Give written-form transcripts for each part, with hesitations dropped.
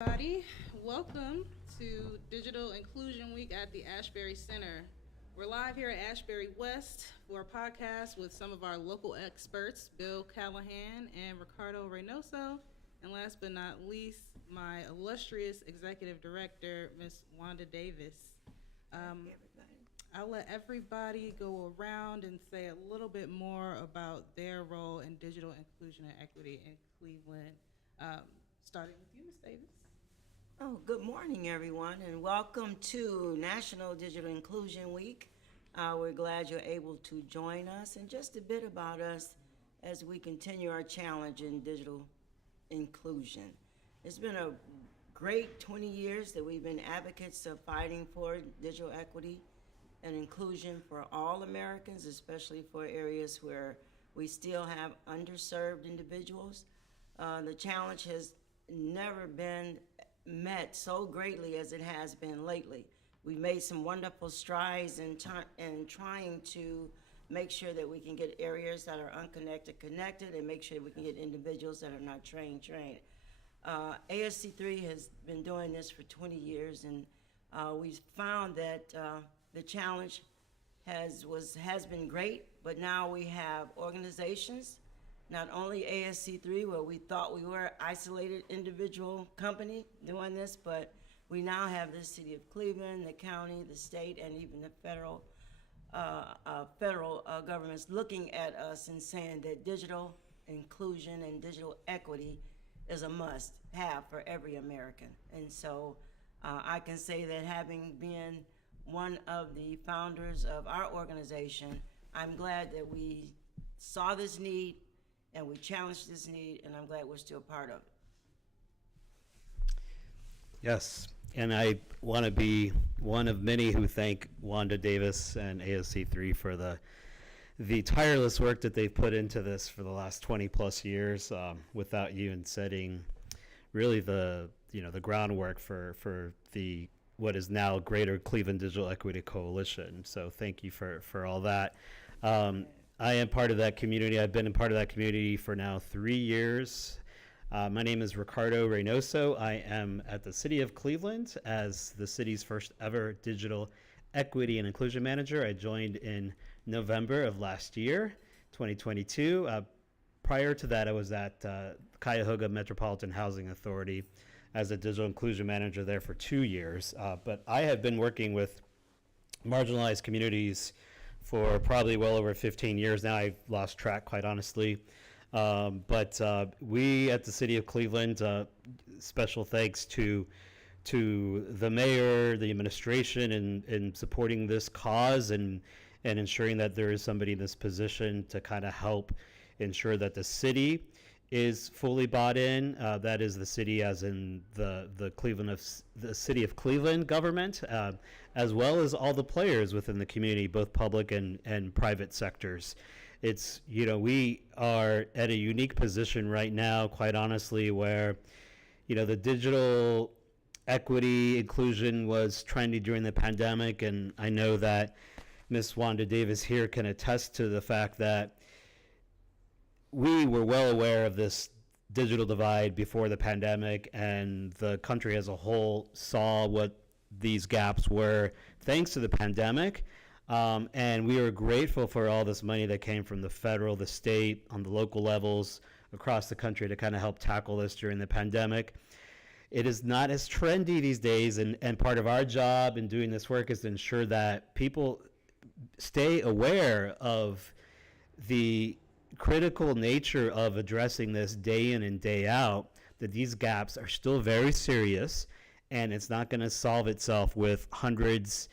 Everybody, welcome to Digital Inclusion Week at the Ashbury Center. We're live here at Ashbury West for a podcast with some of our local experts, Bill Callahan and Ricardo Reynoso, and last but not least, my illustrious Executive Director, Ms. Wanda Davis. I'll let everybody go around and say a little bit more about their role in digital inclusion and equity in Cleveland. Starting with you, Ms. Davis. Oh, good morning, everyone, and welcome to National Digital Inclusion Week. We're glad you're able to join us, and just a bit about us as we continue our challenge in digital inclusion. It's been a great 20 years that we've been advocates of fighting for digital equity and inclusion for all Americans, especially for areas where we still have underserved individuals. The challenge has never been met so greatly as it has been lately. We've made some wonderful strides in trying to make sure that we can get areas that are unconnected connected, and make sure we can get individuals that are not trained. ASC3 has been doing this for 20 years, and we've found that the challenge has been great, but now we have organizations, not only ASC3, where we thought we were an isolated individual company doing this, but we now have the city of Cleveland, the county, the state, and even the federal governments looking at us and saying that digital inclusion and digital equity is a must-have for every American. And so I can say that, having been one of the founders of our organization, I'm glad that we saw this need and we challenged this need, and I'm glad we're still part of it. Yes, and I want to be one of many who thank Wanda Davis and ASC3 for the tireless work that they've put into this for the last 20 plus years. Without you, and setting really the groundwork for the what is now Greater Cleveland Digital Equity Coalition. So thank you for all that. I am part of that community. I've been a part of that community for now 3 years. My name is Ricardo Reynoso. I am at the City of Cleveland as the city's first ever digital equity and inclusion manager. I joined in November of last year, 2022. Prior to that, I was at Cuyahoga Metropolitan Housing Authority as a digital inclusion manager there for 2 years. But I have been working with marginalized communities for probably well over 15 years now. I've lost track, quite honestly. But we at the City of Cleveland, special thanks to the mayor, the administration, in supporting this cause and ensuring that there is somebody in this position to kind of help ensure that the city is fully bought in. That is the city, as in the City of Cleveland government, as well as all the players within the community, both public and private sectors. It's, we are at a unique position right now, quite honestly, where, the digital equity inclusion was trendy during the pandemic, and I know that Ms. Wanda Davis here can attest to the fact that we were well aware of this digital divide before the pandemic, and the country as a whole saw what these gaps were thanks to the pandemic. And we are grateful for all this money that came from the federal, the state, on the local levels across the country to kind of help tackle this during the pandemic. It is not as trendy these days, and part of our job in doing this work is to ensure that people stay aware of the critical nature of addressing this day in and day out, that these gaps are still very serious, and it's not going to solve itself with hundreds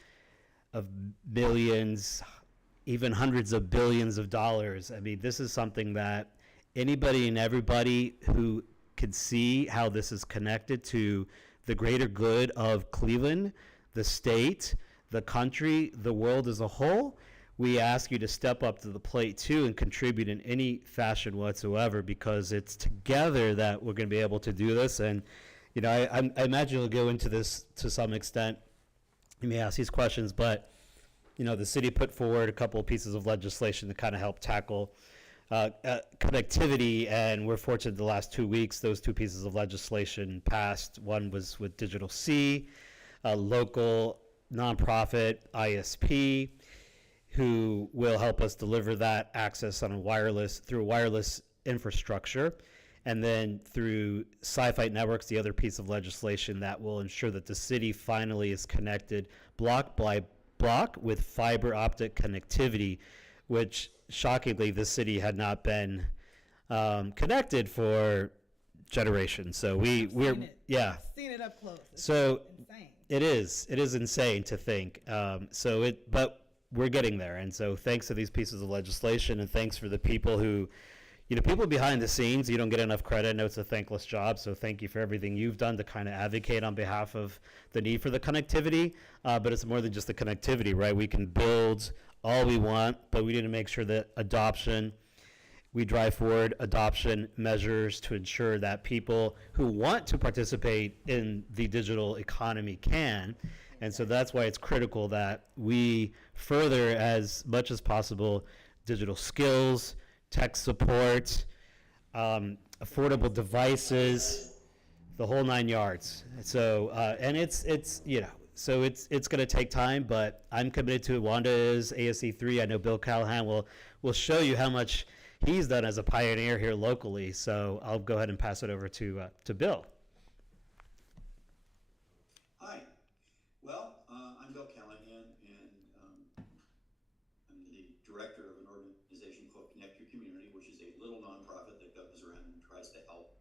of millions, even hundreds of billions of dollars. I mean, this is something that anybody and everybody who can see how this is connected to the greater good of Cleveland, the state, the country, the world as a whole, we ask you to step up to the plate too and contribute in any fashion whatsoever, because it's together that we're going to be able to do this. And, I imagine you'll go into this to some extent. You may ask these questions, but, the city put forward a couple of pieces of legislation to kind of help tackle connectivity, and we're fortunate the last 2 weeks, those two pieces of legislation passed. One was with Digital C, a local nonprofit ISP who will help us deliver that access on through wireless infrastructure. And then through Sci-Fi Networks, the other piece of legislation that will ensure that the city finally is connected block by block with fiber optic connectivity, which shockingly this city had not been connected for generations. So we're yeah. I've seen it up close. So Insane. it is insane to think. But we're getting there, and so thanks to these pieces of legislation, and thanks for the people who. People behind the scenes, you don't get enough credit. I know it's a thankless job, so thank you for everything you've done to kind of advocate on behalf of the need for the connectivity. But it's more than just the connectivity, right? We can build all we want, but we need to make sure that we drive forward adoption measures to ensure that people who want to participate in the digital economy can. And so that's why it's critical that we further as much as possible digital skills, tech support, affordable devices, the whole 9 yards. So, and it's going to take time, but I'm committed to it. Wanda is ASC3. I know Bill Callahan will show you how much he's done as a pioneer here locally. So I'll go ahead and pass it over to Bill. Hi. Well, I'm Bill Callahan, and I'm the director of an organization called Connect Your Community, which is a little nonprofit that goes around and tries to help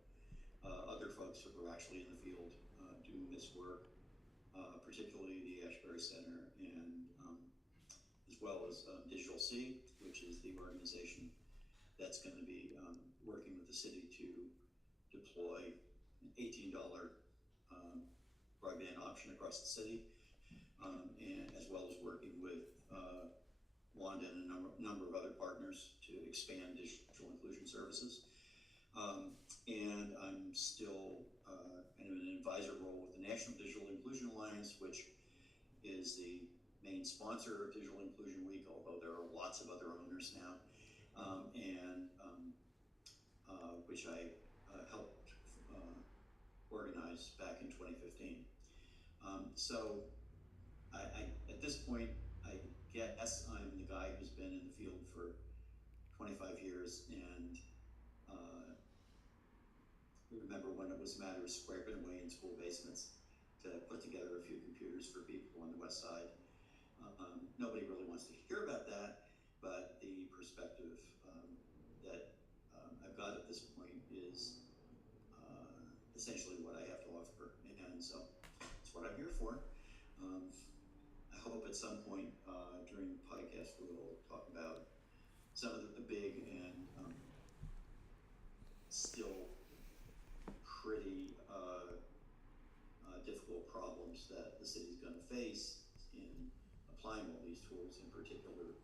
other folks who are actually in the field doing this work, particularly the Ashbury Center, and as well as Digital C, which is the organization that's going to be working with the city to deploy an $18 broadband option across the city, and as well as working with Wanda and a number of other partners to expand digital inclusion services. And I'm still kind of in an advisor role with the National Digital Inclusion Alliance, which is the main sponsor of Digital Inclusion Week, although there are lots of other owners now, and which I helped organize back in 2015. So at this point, I guess I'm the guy who's been in the field for 25 years, and remember when it was a matter of squaring away in school basements to put together a few computers for people on the west side. Nobody really wants to hear about that, but the perspective that I've got at this point is essentially what I have to offer, and so that's what I'm here for. I hope at some point during the podcast we'll talk about some of the big and still pretty difficult problems that the city's going to face in applying all these tools, in particular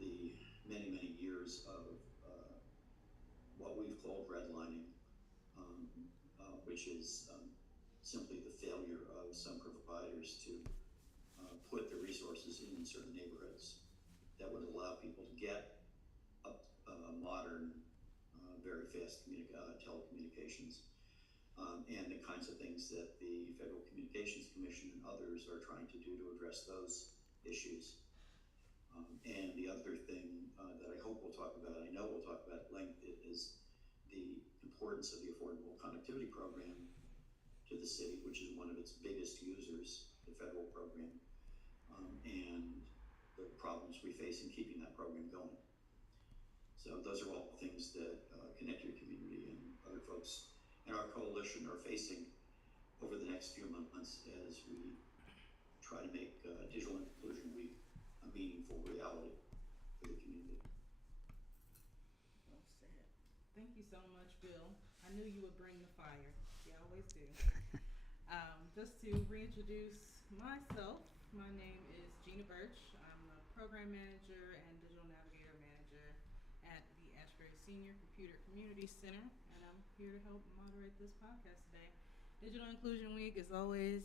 the many, many years of what we've called redlining, which is simply the failure of some providers to put the resources in certain neighborhoods that would allow people to get modern, very fast telecommunications, and the kinds of things that the Federal Communications Commission and others are trying to do to address those issues. And the other thing that I hope we'll talk about, I know we'll talk about at length, is the importance of the Affordable Connectivity Program to the city, which is one of its biggest users, the federal program, and the problems we face in keeping that program going. So those are all things that Connect Your Community and other folks in our coalition are facing over the next few months as we try to make Digital Inclusion Week a meaningful reality for the community. Well said. Thank you so much, Bill. I knew you would bring the fire. You always do. Just to reintroduce myself, my name is Gina Birch. I'm the Program Manager and Digital Navigator Manager at the Ashbury Senior Computer Community Center, and I'm here to help moderate this podcast today. Digital Inclusion Week is always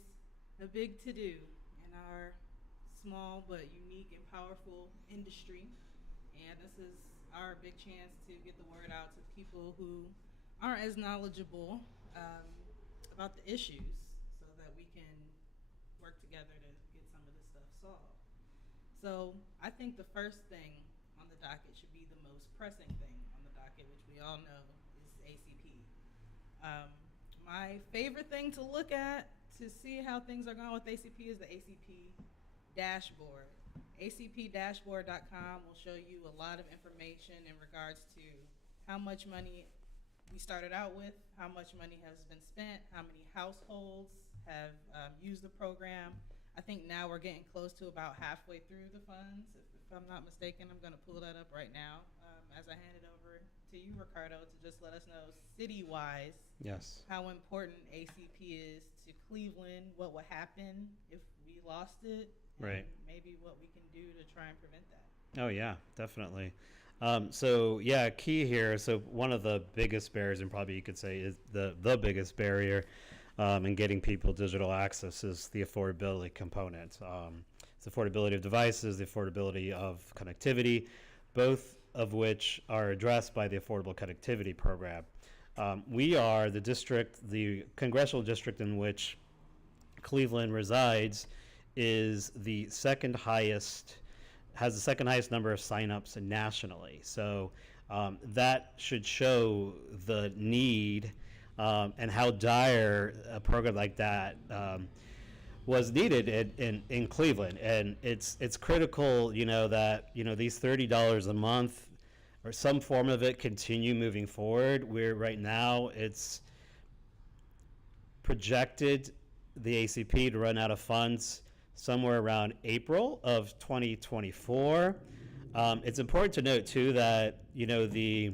a big to-do in our small but unique and powerful industry, and this is our big chance to get the word out to people who aren't as knowledgeable about the issues so that we can work together to get some of this stuff solved. So I think the first thing on the docket should be the most pressing thing on the docket, which we all know is ACP. My favorite thing to look at to see how things are going with ACP is the ACP dashboard. ACPdashboard.com will show you a lot of information in regards to how much money we started out with, how much money has been spent, how many households have used the program. I think now we're getting close to about halfway through the funds. If I'm not mistaken, I'm going to pull that up right now as I hand it over to you, Ricardo, to just let us know city-wise Yes. how important ACP is to Cleveland, what would happen if we lost it, and Right. maybe what we can do to try and prevent that. Oh yeah, definitely. So yeah, key here. So one of the biggest barriers, and probably you could say is the biggest barrier in getting people digital access, is the affordability component. It's affordability of devices, the affordability of connectivity, both of which are addressed by the Affordable Connectivity Program. We are the district, the congressional district in which Cleveland resides is the second highest, has the second highest number of signups nationally. So that should show the need and how dire a program like that was needed in Cleveland. And it's critical, that, these $30 a month or some form of it continue moving forward. Where right now it's projected the ACP to run out of funds somewhere around April of 2024. It's important to note too that the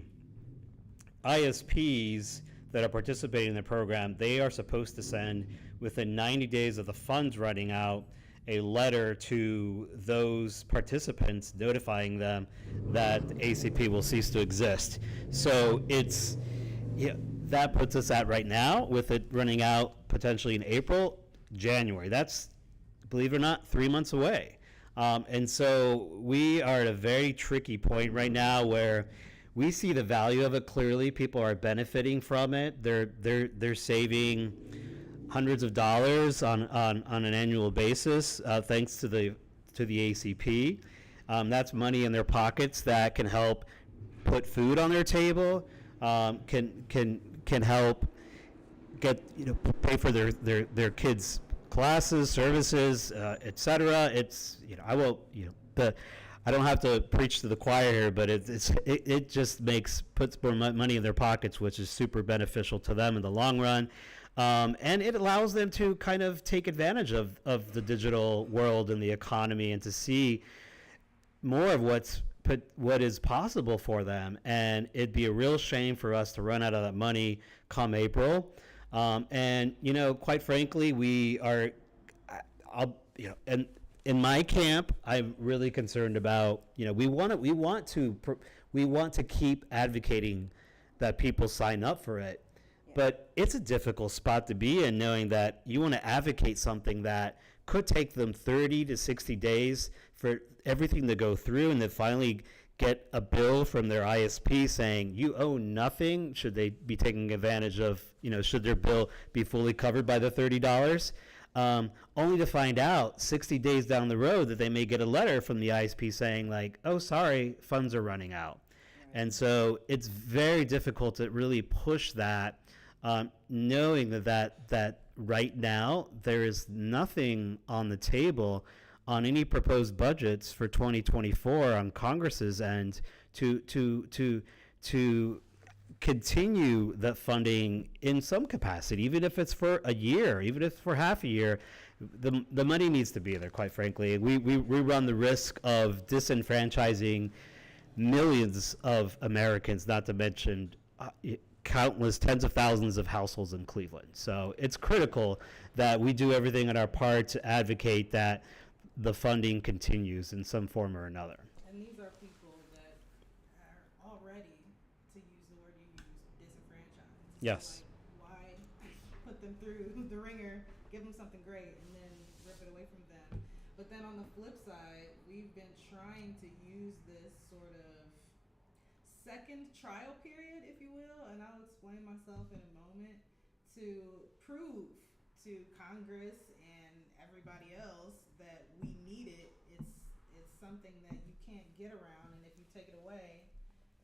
ISPs that are participating in the program, they are supposed to send within 90 days of the funds running out a letter to those participants notifying them that the ACP will cease to exist. So that puts us at right now with it running out potentially in April, January. That's, believe it or not, 3 months away. And so we are at a very tricky point right now where we see the value of it clearly. People are benefiting from it. They're saving hundreds of dollars on an annual basis thanks to the ACP. That's money in their pockets that can help put food on their table, can help get pay for their kids' classes, services, etc. It's I don't have to preach to the choir here, but it just puts more money in their pockets, which is super beneficial to them in the long run. And it allows them to kind of take advantage of the digital world and the economy and to see more of what is possible for them. And it'd be a real shame for us to run out of that money come April. And quite frankly, we are, and in my camp, I'm really concerned about, we want to keep advocating that people sign up for it. But it's a difficult spot to be in, knowing that you want to advocate something that could take them 30 to 60 days for everything to go through, and then finally get a bill from their ISP saying you owe nothing. Should they be taking advantage of, should their bill be fully covered by the $30? Only to find out 60 days down the road that they may get a letter from the ISP saying like, oh, sorry, funds are running out. Right. And so it's very difficult to really push that. Knowing that right now there is nothing on the table on any proposed budgets for 2024 on Congress's end to continue the funding in some capacity, even if it's for a year, even if it's for half a year. The money needs to be there, quite frankly. We run the risk of disenfranchising millions of Americans, not to mention countless tens of thousands of households in Cleveland. So it's critical that we do everything on our part to advocate that the funding continues in some form or another. And these are people that are already, to use the word you use, disenfranchised. Yes. So why put them through the ringer, give them something great, and then rip it away from them? But then on the flip side, we've been trying to use this sort of second trial period, if you will, and I'll explain myself in a moment, to prove to Congress and everybody else that we need it. It's something that you can't get around, and if you take it away,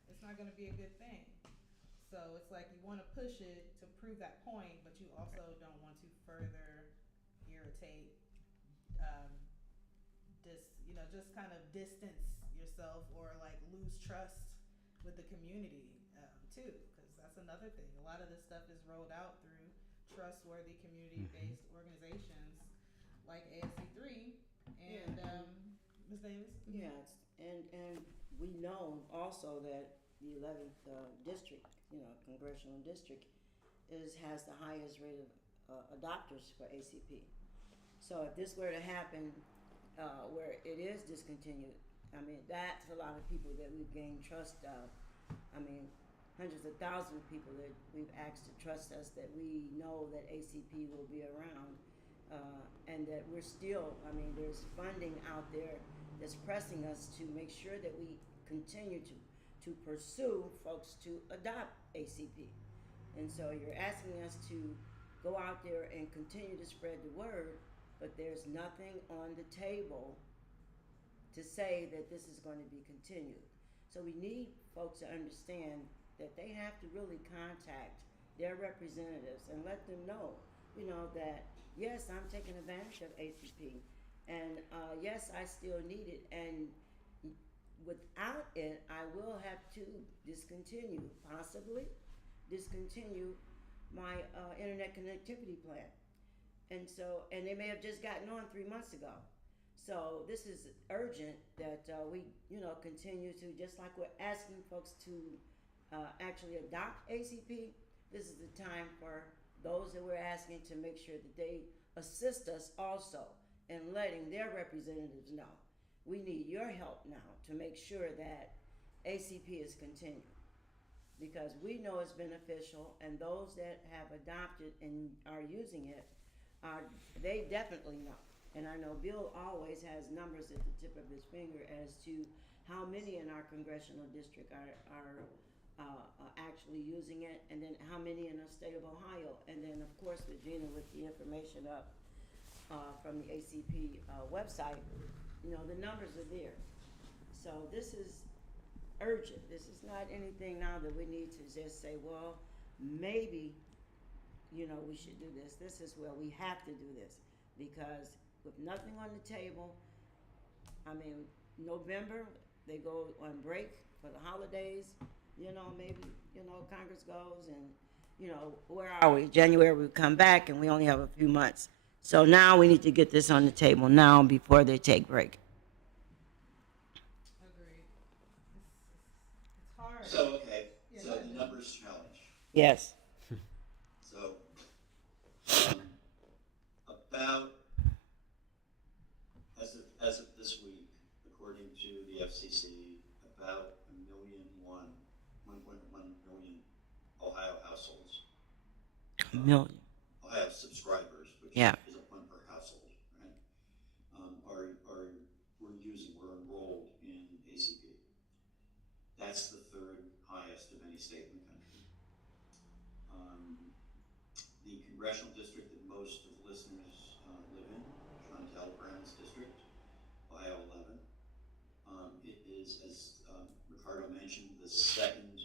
it's not going to be a good thing. So it's like you want to push it to prove that point, but you also don't want to further irritate, um, just kind of distance yourself or like lose trust with the community, too, because that's another thing. A lot of this stuff is rolled out through trustworthy community-based organizations like ASC3 and Ms. Davis. Yes, and we know also that the 11th district, congressional district, has the highest rate of adopters for ACP. So if this were to happen, where it is discontinued, I mean, that's a lot of people that we've gained trust of. I mean, hundreds of thousands of people that we've asked to trust us, that we know that ACP will be around, and that we're still, I mean, there's funding out there that's pressing us to make sure that we continue to pursue folks to adopt ACP. And so you're asking us to go out there and continue to spread the word, but there's nothing on the table to say that this is going to be continued. So we need folks to understand that they have to really contact their representatives and let them know, that yes, I'm taking advantage of ACP, and yes, I still need it, and without it, I will have to possibly discontinue my internet connectivity plan. And so, and they may have just gotten on 3 months ago. So this is urgent that we, continue to, just like we're asking folks to actually adopt ACP, this is the time for those that we're asking to make sure that they assist us also in letting their representatives know. We need your help now to make sure that ACP is continued, because we know it's beneficial, and those that have adopted and are using it, they definitely know. And I know Bill always has numbers at the tip of his finger as to how many in our congressional district are actually using it, and then how many in the state of Ohio, and then of course Regina with the information up from the ACP website. The numbers are there. So this is urgent. This is not anything now that we need to just say, well, maybe, we should do this. This is where we have to do this, because with nothing on the table, I mean, November, they go on break for the holidays, maybe, Congress goes, and, where are we? January we come back, and we only have a few months. So now we need to get this on the table now before they take break. Agreed. It's hard. So, okay, Yeah, so go ahead, the Bill. numbers challenge. Yes. So, about, as of this week, according to the FCC, about 1.1 million Ohio households, A million. Ohio subscribers, which Yeah. is one per household, right? We're enrolled in ACP. That's the third highest of any state in the country. The congressional district that most of the listeners live in, Chantel Brown's district, Ohio 11. It is, as Ricardo mentioned, the second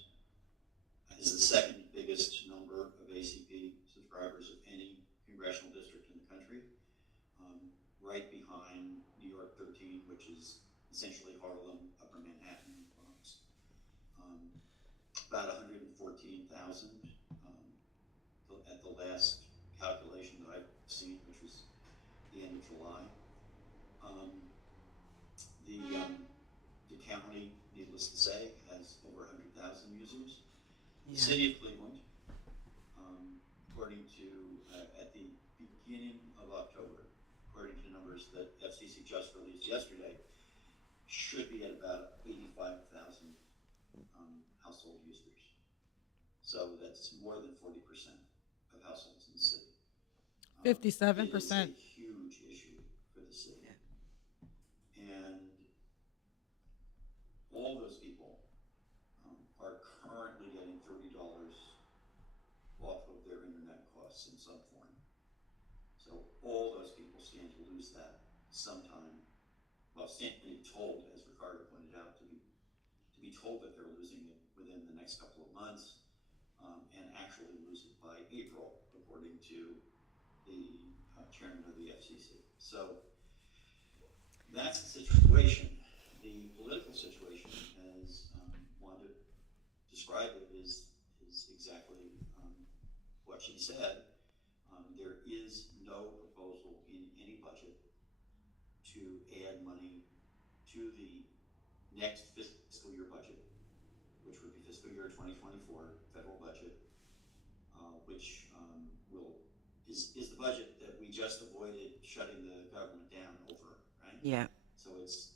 biggest number of ACP subscribers of any congressional district in the country, right behind New York 13, which is essentially Harlem, Upper Manhattan, Bronx. About 114,000 at the last calculation that I've seen, which was the end of July. The county, needless to say, has over 100,000 users. The city of Cleveland, according to, at the beginning of October, according to numbers that FCC just released yesterday, should be at about 85,000 household users. So that's more than 40% of households in the city. 57%. It is a huge issue for the city. And all those people are all those people stand to lose that sometime. Well, stand to be told, as Ricardo pointed out, to be told that they're losing it within the next couple of months, and actually lose it by April, according to the chairman of the FCC. So that's the situation. The political situation, as Wanda described it, is exactly what she said. There is no proposal in any budget to add money to the next fiscal year budget, which would be fiscal year 2024 federal budget, which is the budget that we just avoided shutting the government down over, right? Yeah. So it's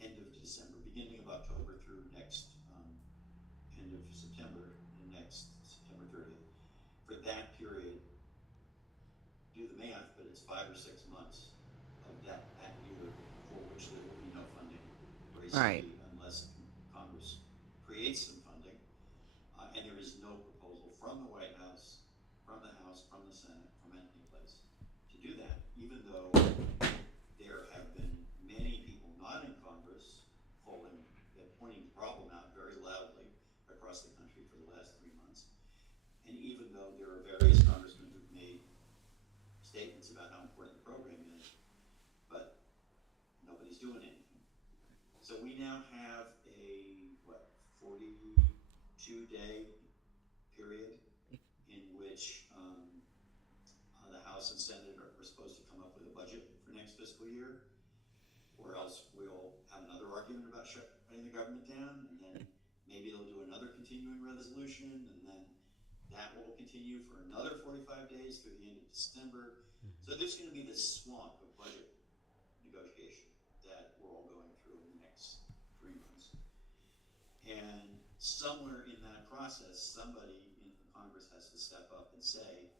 end of December, beginning of October through next end of September, and next September 30th. For that period, do the math, but it's 5 or 6 months of that year for which there will be no funding, Right. basically, unless Congress creates some funding. And there is no proposal from the White House, from the House, from the Senate, from any place to do that, even though there have been many people not in Congress pointing the problem out very loudly across the country for the last 3 months. And even though there are various congressmen who've made statements about how important the program is, but nobody's doing anything. So we now have a, 42-day period in which the House and Senate are supposed to come up with a budget for next fiscal year, or else we'll have another argument about shutting the government down, and then maybe they'll do another continuing resolution, and then that will continue for another 45 days through the end of December. So there's going to be this swamp of budget negotiation that we're all going through in the next 3 months. And somewhere in that process, somebody in Congress has to step up and say,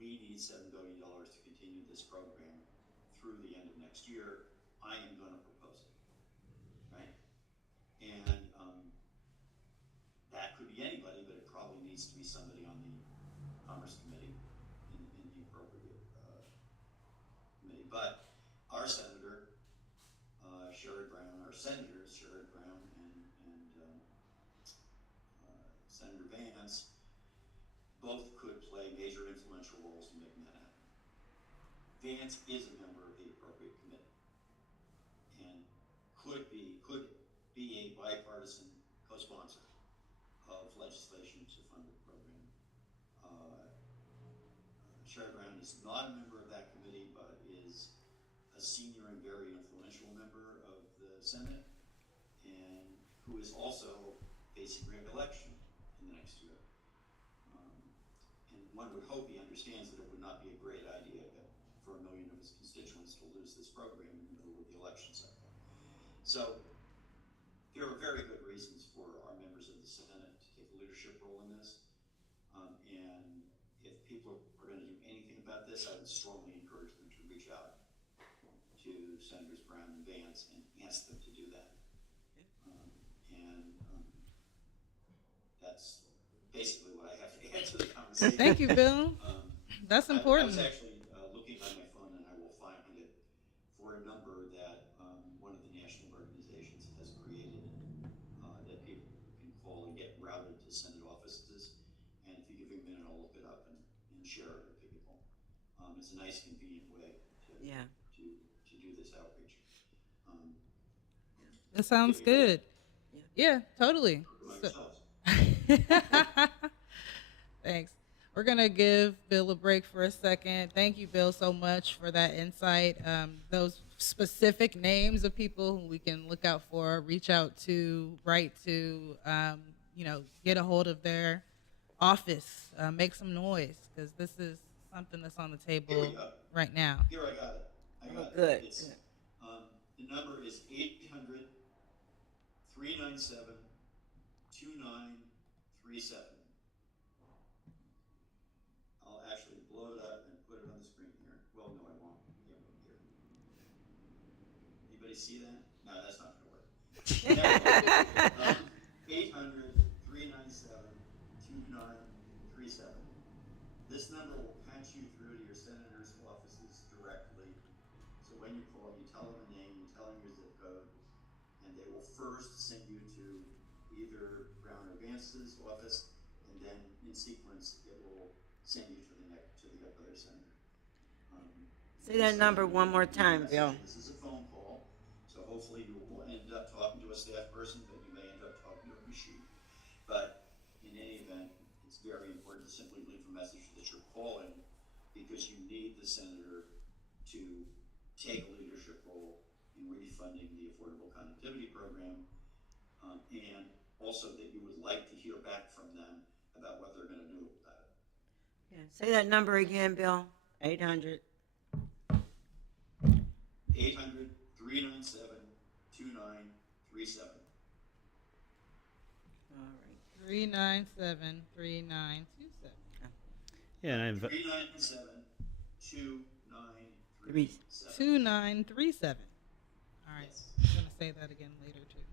we need $7 billion to continue this program through the end of next year. I am going to propose it, right? And that could be anybody, but it probably needs to be somebody on the Commerce Committee in the appropriate committee. But our senator, Sherrod Brown, our senators, Sherrod Brown and Senator Vance, both could play major influential roles in making that happen. Vance is a member of the appropriate committee and could be a bipartisan co-sponsor of legislation to fund the program. Sherrod Brown is not a member of that committee, but is a senior and very influential member of the Senate, and who is also facing re-election in the next year. And one would hope he understands that it would not be a great idea for 1 million of his constituents to lose this program in the middle of the election cycle. So there are very good reasons for our members of the Senate to take a leadership role in this. And if people are going to do anything about this, I would strongly encourage them to reach out to Senators Brown and Vance and ask them to do that. That's basically what I have to add to the conversation. Thank you, Bill. That's important. I was actually looking on my phone, and I will find it, for a number that one of the national organizations has created that people can call and get routed to Senate offices. And if you give me a minute, I'll look it up and share it with people. It's a nice, convenient way to do this outreach. That sounds good. Yeah, totally. Thanks. We're going to give Bill a break for a second. Thank you, Bill, so much for that insight. Those specific names of people who we can look out for, reach out to, write to, get a hold of their office, make some noise, because this is something that's on the table right now. Here, I got it. Good. The number is 800-397-2937. I'll actually blow it up and put it on the screen here. Well, no, I won't. Yeah, here. Anybody see that? No, that's not going to work. 800-397-2937. This number will patch you through to your senator's offices directly. So when you call, you tell them a name, you tell them your zip code, and they will first send you to either Brown or Vance's office, and then in sequence, it will send you to the other senator. Say that number one more time, Bill. This is a phone call, so hopefully you will end up talking to a staff person, but you may end up talking to a machine. But in any event, it's very important to simply leave a message that you're calling because you need the senator to take a leadership role in refunding the Affordable Connectivity Program, and also that you would like to hear back from them about what they're going to do about it. Yeah. Say that number again, Bill. 800. 800-397-2937. All right. 397-3927. Yeah, and 397-2937. 2937. All right. Yes. I'm going to say that again later, too.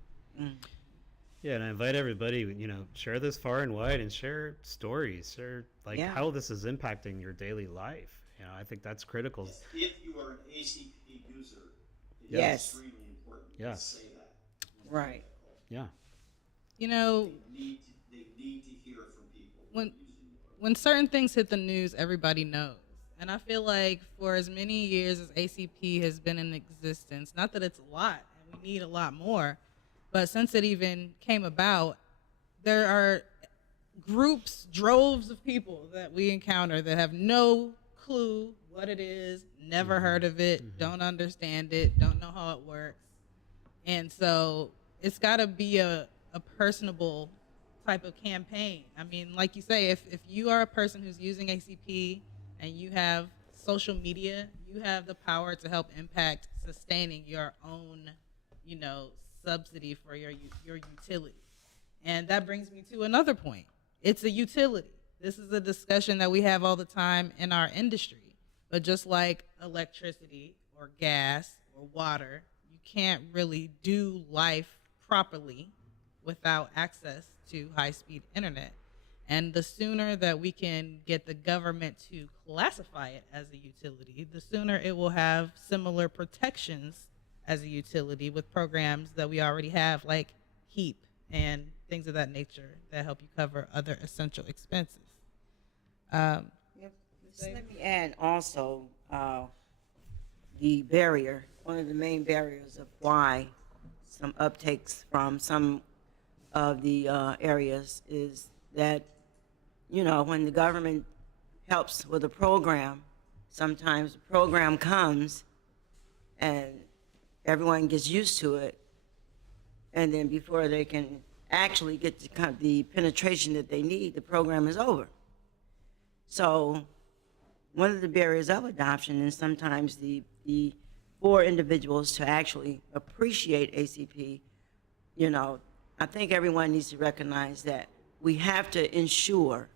yeah, and I invite everybody, share this far and wide and share stories, share Yeah. how this is impacting your daily life. I think that's critical. Yes. If you are an ACP user, it Yes. is extremely important Yes. to say that. Right. Yeah. You know, They need to hear from people who When- are using the program. when certain things hit the news, everybody knows. And I feel like for as many years as ACP has been in existence, not that it's a lot, and we need a lot more, but since it even came about, there are groups, droves of people that we encounter that have no clue what it is, never heard of it, don't understand it, don't know how it works. And so it's got to be a personable type of campaign. I mean, like you say, if you are a person who's using ACP and you have social media, you have the power to help impact sustaining your own, subsidy for your utility. And that brings me to another point. It's a utility. This is a discussion that we have all the time in our industry. But just like electricity or gas or water, you can't really do life properly without access to high-speed internet. And the sooner that we can get the government to classify it as a utility, the sooner it will have similar protections as a utility with programs that we already have, like HEAP and things of that nature that help you cover other essential expenses. Yep. Let me add also the barrier. One of the main barriers of why some uptakes from some of the areas is that, when the government helps with a program, sometimes the program comes and everyone gets used to it, and then before they can actually get the penetration that they need, the program is over. So one of the barriers of adoption is sometimes for individuals to actually appreciate ACP, I think everyone needs to recognize that we have to ensure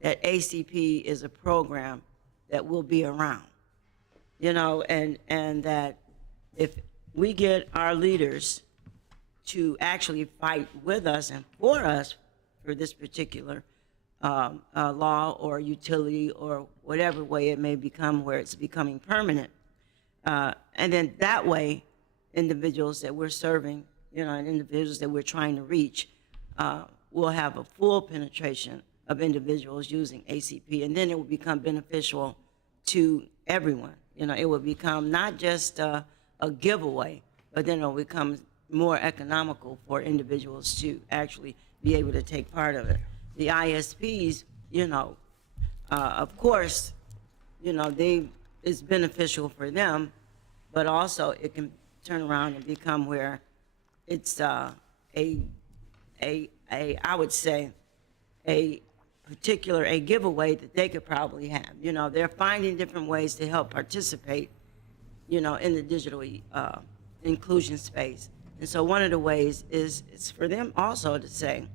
that ACP is a program that will be around, and that if we get our leaders to actually fight with us and for us for this particular law or utility or whatever way it may become where it's becoming permanent. And then that way, individuals that we're serving, and individuals that we're trying to reach will have a full penetration of individuals using ACP. And then it will become beneficial to everyone. It will become not just a giveaway, but then it will become more economical for individuals to actually be able to take part of it. The ISPs, of course, it's beneficial for them, but also it can turn around and become where it's I would say, a giveaway that they could probably have. They're finding different ways to help participate, in the digital inclusion space. And so one of the ways is it's for them also to say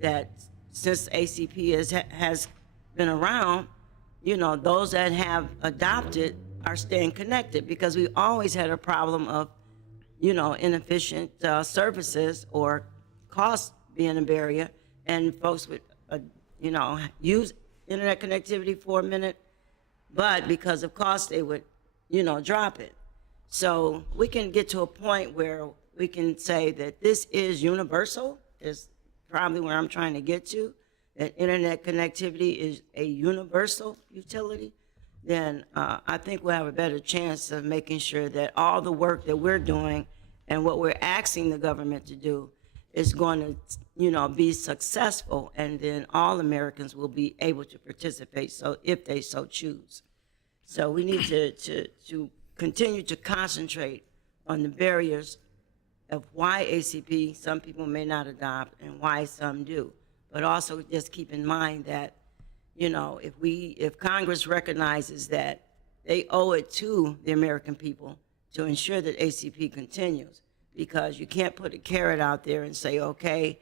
that since ACP has been around, those that have adopted are staying connected, because we always had a problem of, inefficient services or cost being a barrier, and folks would, use internet connectivity for a minute, but because of cost, they would, drop it. So we can get to a point where we can say that this is universal, is probably where I'm trying to get to, that internet connectivity is a universal utility. Then I think we'll have a better chance of making sure that all the work that we're doing and what we're asking the government to do is going to, be successful, and then all Americans will be able to participate, so if they so choose. So we need to continue to concentrate on the barriers of why ACP some people may not adopt and why some do. But also just keep in mind that, if Congress recognizes that they owe it to the American people to ensure that ACP continues, because you can't put a carrot out there and say, okay,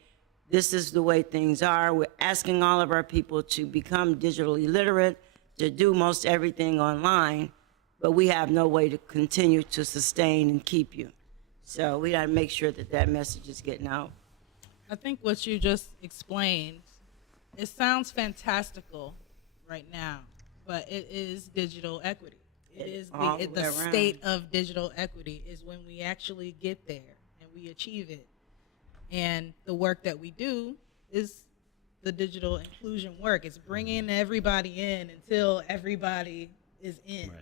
this is the way things are. We're asking all of our people to become digitally literate, to do most everything online, but we have no way to continue to sustain and keep you. So we got to make sure that that message is getting out. I think what you just explained, it sounds fantastical right now, but it is digital equity. It is all the the way around. state of digital equity is when we actually get there and we achieve it. And the work that we do is the digital inclusion work. It's bringing everybody in until everybody is in. Right.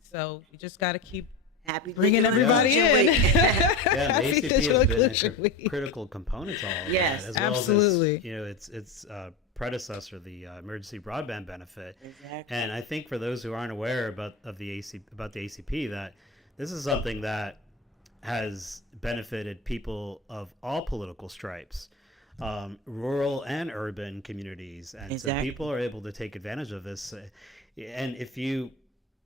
So we just got to keep Happy bringing Digital everybody Inclusion in. Week. Yeah, Happy the ACP Digital has been Inclusion a Week. critical component to all of Yes, that, as absolutely. well as its predecessor, the emergency broadband benefit. Exactly. And I think for those who aren't aware about the ACP, that this is something that has benefited people of all political stripes, rural and urban communities, and Exactly. so people are able to take advantage of this. And if you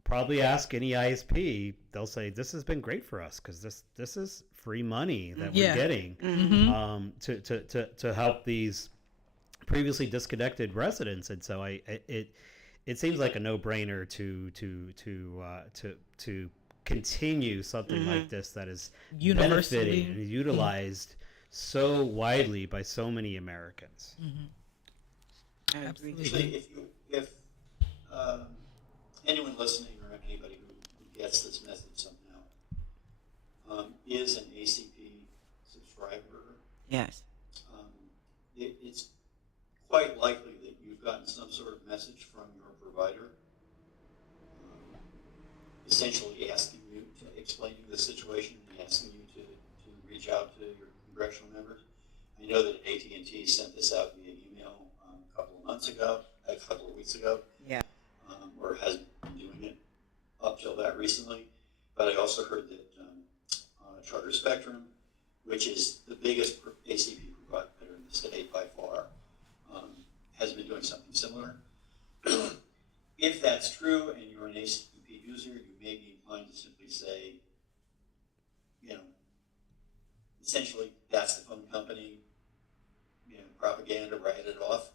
probably ask any ISP, they'll say this has been great for us because this is free money that Yeah. we're getting to help these previously disconnected residents. And so it seems like a no-brainer to continue something like this that is Universally. benefiting and utilized so widely by so many Americans. I agree. Absolutely. If anyone listening or anybody who gets this message somehow is an ACP subscriber, Yes. it's quite likely that you've gotten some sort of message from your provider, essentially asking you to explain the situation and asking you to reach out to your congressional members. I know that AT&T sent this out via email a couple of weeks ago. Yeah. Or has been doing it up till that recently. But I also heard that Charter Spectrum, which is the biggest ACP provider in the state by far, has been doing something similar. If that's true and you're an ACP user, you may be inclined to simply say, essentially that's the phone company, propaganda, write it off.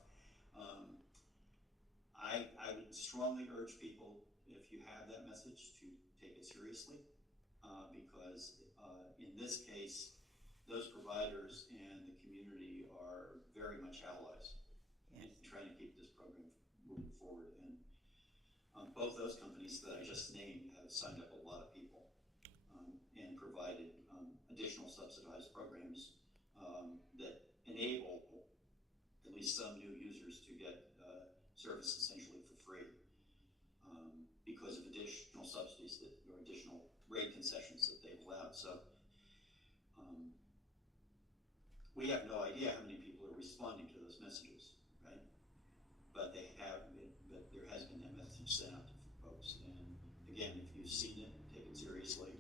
I would strongly urge people, if you have that message, to take it seriously, because in this case, those providers and the community are very much allies in trying to keep this program moving forward. And both those companies that I just named have signed up a lot of people and provided additional subsidized programs that enable at least some new users to get service essentially for free because of additional subsidies or additional rate concessions that they've allowed. So we have no idea how many people are responding to those messages, right? But there has been that message sent out to folks. And again, if you've seen it, take it seriously.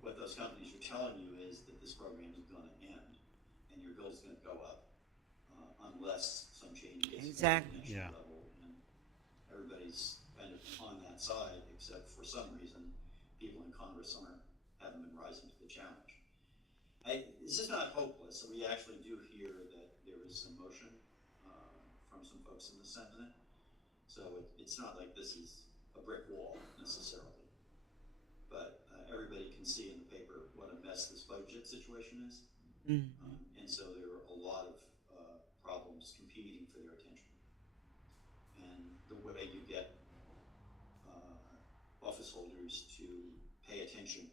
What those companies are telling you is that this program is going to end and your bill's going to go up unless some change gets made at the national level. And everybody's kind of on that side, except for some reason, people in Congress haven't been rising to the challenge. This is not hopeless. So we actually do hear that there is some motion from some folks in the Senate. So it's not like this is a brick wall necessarily. But everybody can see in the paper what a mess this budget situation is. And so there are a lot of problems competing for their attention. And holders to pay attention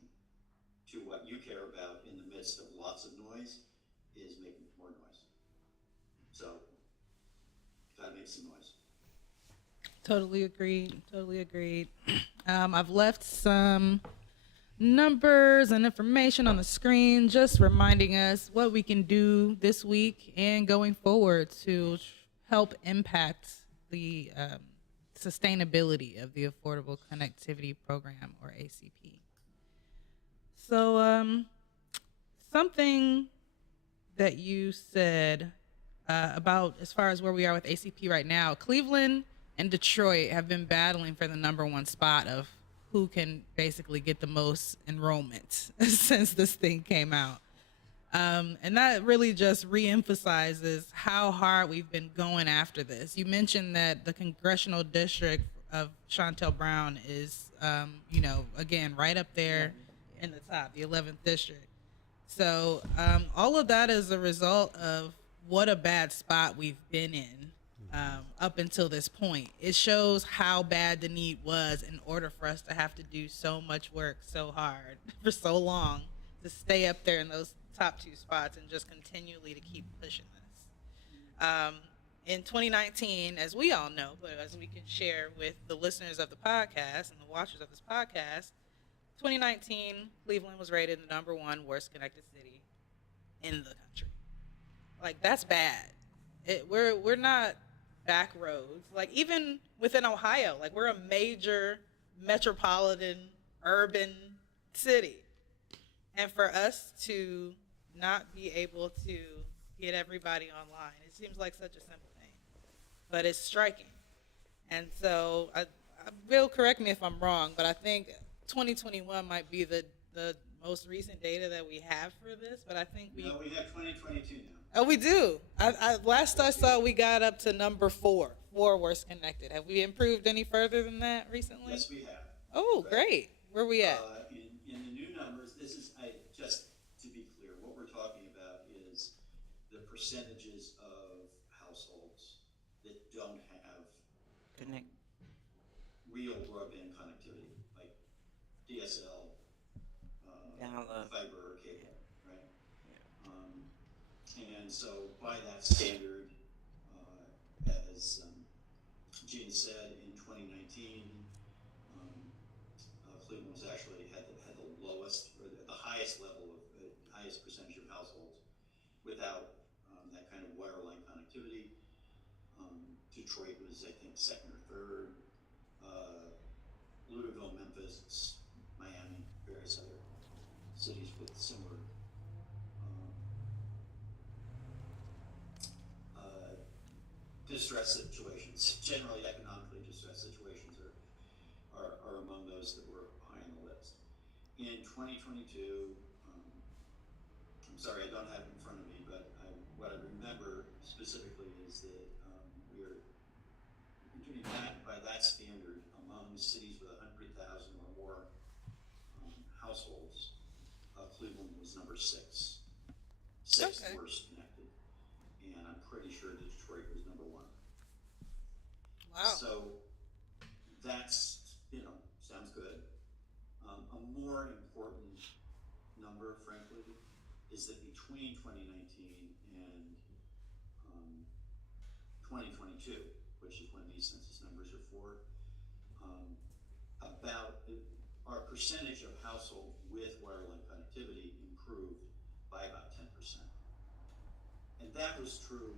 to what you care about in the midst of lots of noise is making more noise. So, gotta make some noise. Totally agreed. Totally agreed. I've left some numbers and information on the screen, just reminding us what we can do this week and going forward to help impact the sustainability of the Affordable Connectivity Program, or ACP. So, something that you said about as far as where we are with ACP right now, Cleveland and Detroit have been battling for the number one spot of who can basically get the most enrollment since this thing came out. And that really just reemphasizes how hard we've been going after this. You mentioned that the congressional district of Chantel Brown is, again, right up there in the top, the 11th district. So all of that is a result of what a bad spot we've been in up until this point. It shows how bad the need was in order for us to have to do so much work so hard for so long to stay up there in those top two spots and just continually to keep pushing this. In 2019, as we all know, but as we can share with the listeners of the podcast and the watchers of this podcast, 2019, Cleveland was rated the number one worst connected city in the country. Like, that's bad. We're not back roads. Like, even within Ohio, like, we're a major metropolitan urban city. And for us to not be able to get everybody online, it seems like such a simple thing, but it's striking. And so, Bill, correct me if I'm wrong, but I think 2021 might be the most recent data that we have for this, but I think No, we have 2022 now. Oh, we do. Last I saw, we got up to number four worst connected. Have we improved any further than that recently? Yes, we have. Oh, great. Where are we at? In the new numbers, this is, just to be clear, what we're talking about is the percentages of households that don't have Connect. real broadband connectivity, like DSL, Dial-up. fiber, or cable, right? And so by that standard, as Gene said, in 2019, Cleveland was actually had the lowest, or the highest level of highest percentage of households without that kind of wireline connectivity. Detroit was, I think, second or third. Louisville, Memphis, Miami, various other cities with similar distress situations, generally economically distressed situations, are among those that were high on the list. In 2022, I'm sorry I don't have it in front of me, but what I remember specifically is that we're doing that by that standard among cities with 100,000 or more households. Cleveland was number sixth Okay. worst connected, and I'm pretty sure that Detroit was number one. Wow. So that's, sounds good. A more important number, frankly, is that between 2019 and 2022, which is when these census numbers are for, about our percentage of households with wireline connectivity improved by about 10%. And that was true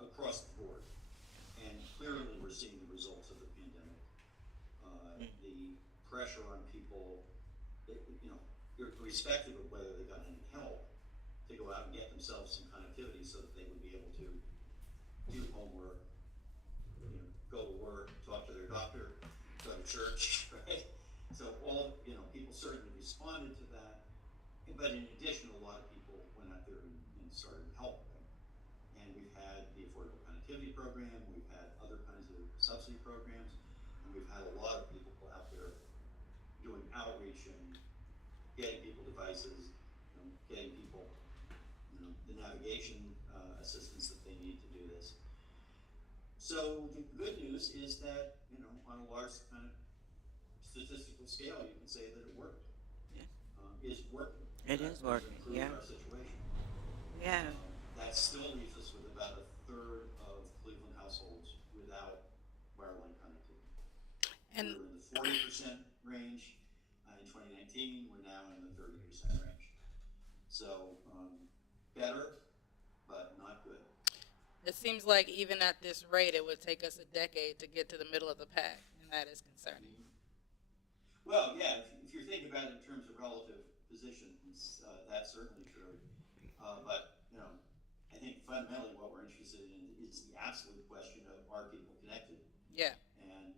across the board. And clearly we're seeing the results of the pandemic. The pressure on people, irrespective of whether they got any help, to go out and get themselves some connectivity so that they would be able to do homework, go to work, talk to their doctor, go to church, right? So people certainly responded to that. But in addition, a lot of people went out there and started helping them. And we've had the Affordable Connectivity Program, we've had other kinds of subsidy programs, and we've had a lot of people out there doing outreach and getting people devices, getting people the navigation assistance that they need to do this. So the good news is that on a large kind of statistical scale, you can say that it worked. Yeah. Is working. It is working, Improved yeah. our situation. Yeah. That still leaves us with about a third of Cleveland households without wireline connectivity. And We were in the 40% range in 2019. We're now in the 30% range. So better, but not good. it seems like even at this rate, it would take us a decade to get to the middle of the pack, and that is concerning. Well, yeah, if you're thinking about it in terms of relative positions, that's certainly true. But, I think fundamentally what we're interested in is the absolute question of are people connected? Yeah. And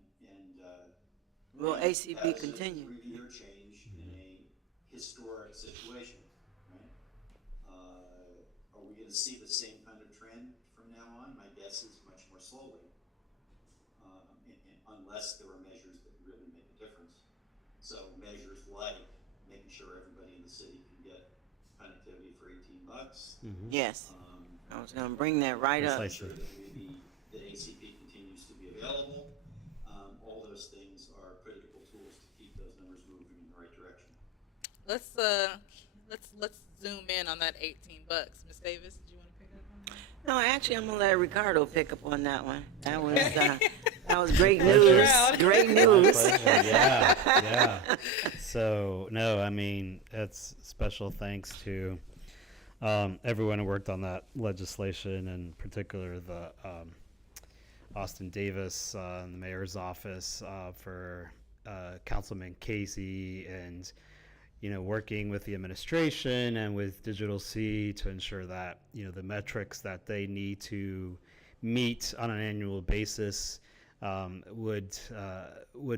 Will and ACP that's continue? a 3-year change in a historic situation, right? Are we going to see the same kind of trend from now on? My guess is much more slowly, unless there are measures that really make a difference. So measures like making sure everybody in the city can get connectivity for $18. Yes. I was going to bring that right up. Precisely. That ACP continues to be available. All those things are critical tools to keep those numbers moving in the right direction. Let's zoom in on that $18. Miss Davis, did you want to pick up on that? No, actually, I'm going to let Ricardo pick up on that one. That was great news. Great news. Yeah. So, no, I mean, it's special thanks to everyone who worked on that legislation, and in particular the Austin Davis in the mayor's office for Councilman Casey, and working with the administration and with Digital C to ensure that the metrics that they need to meet on an annual basis would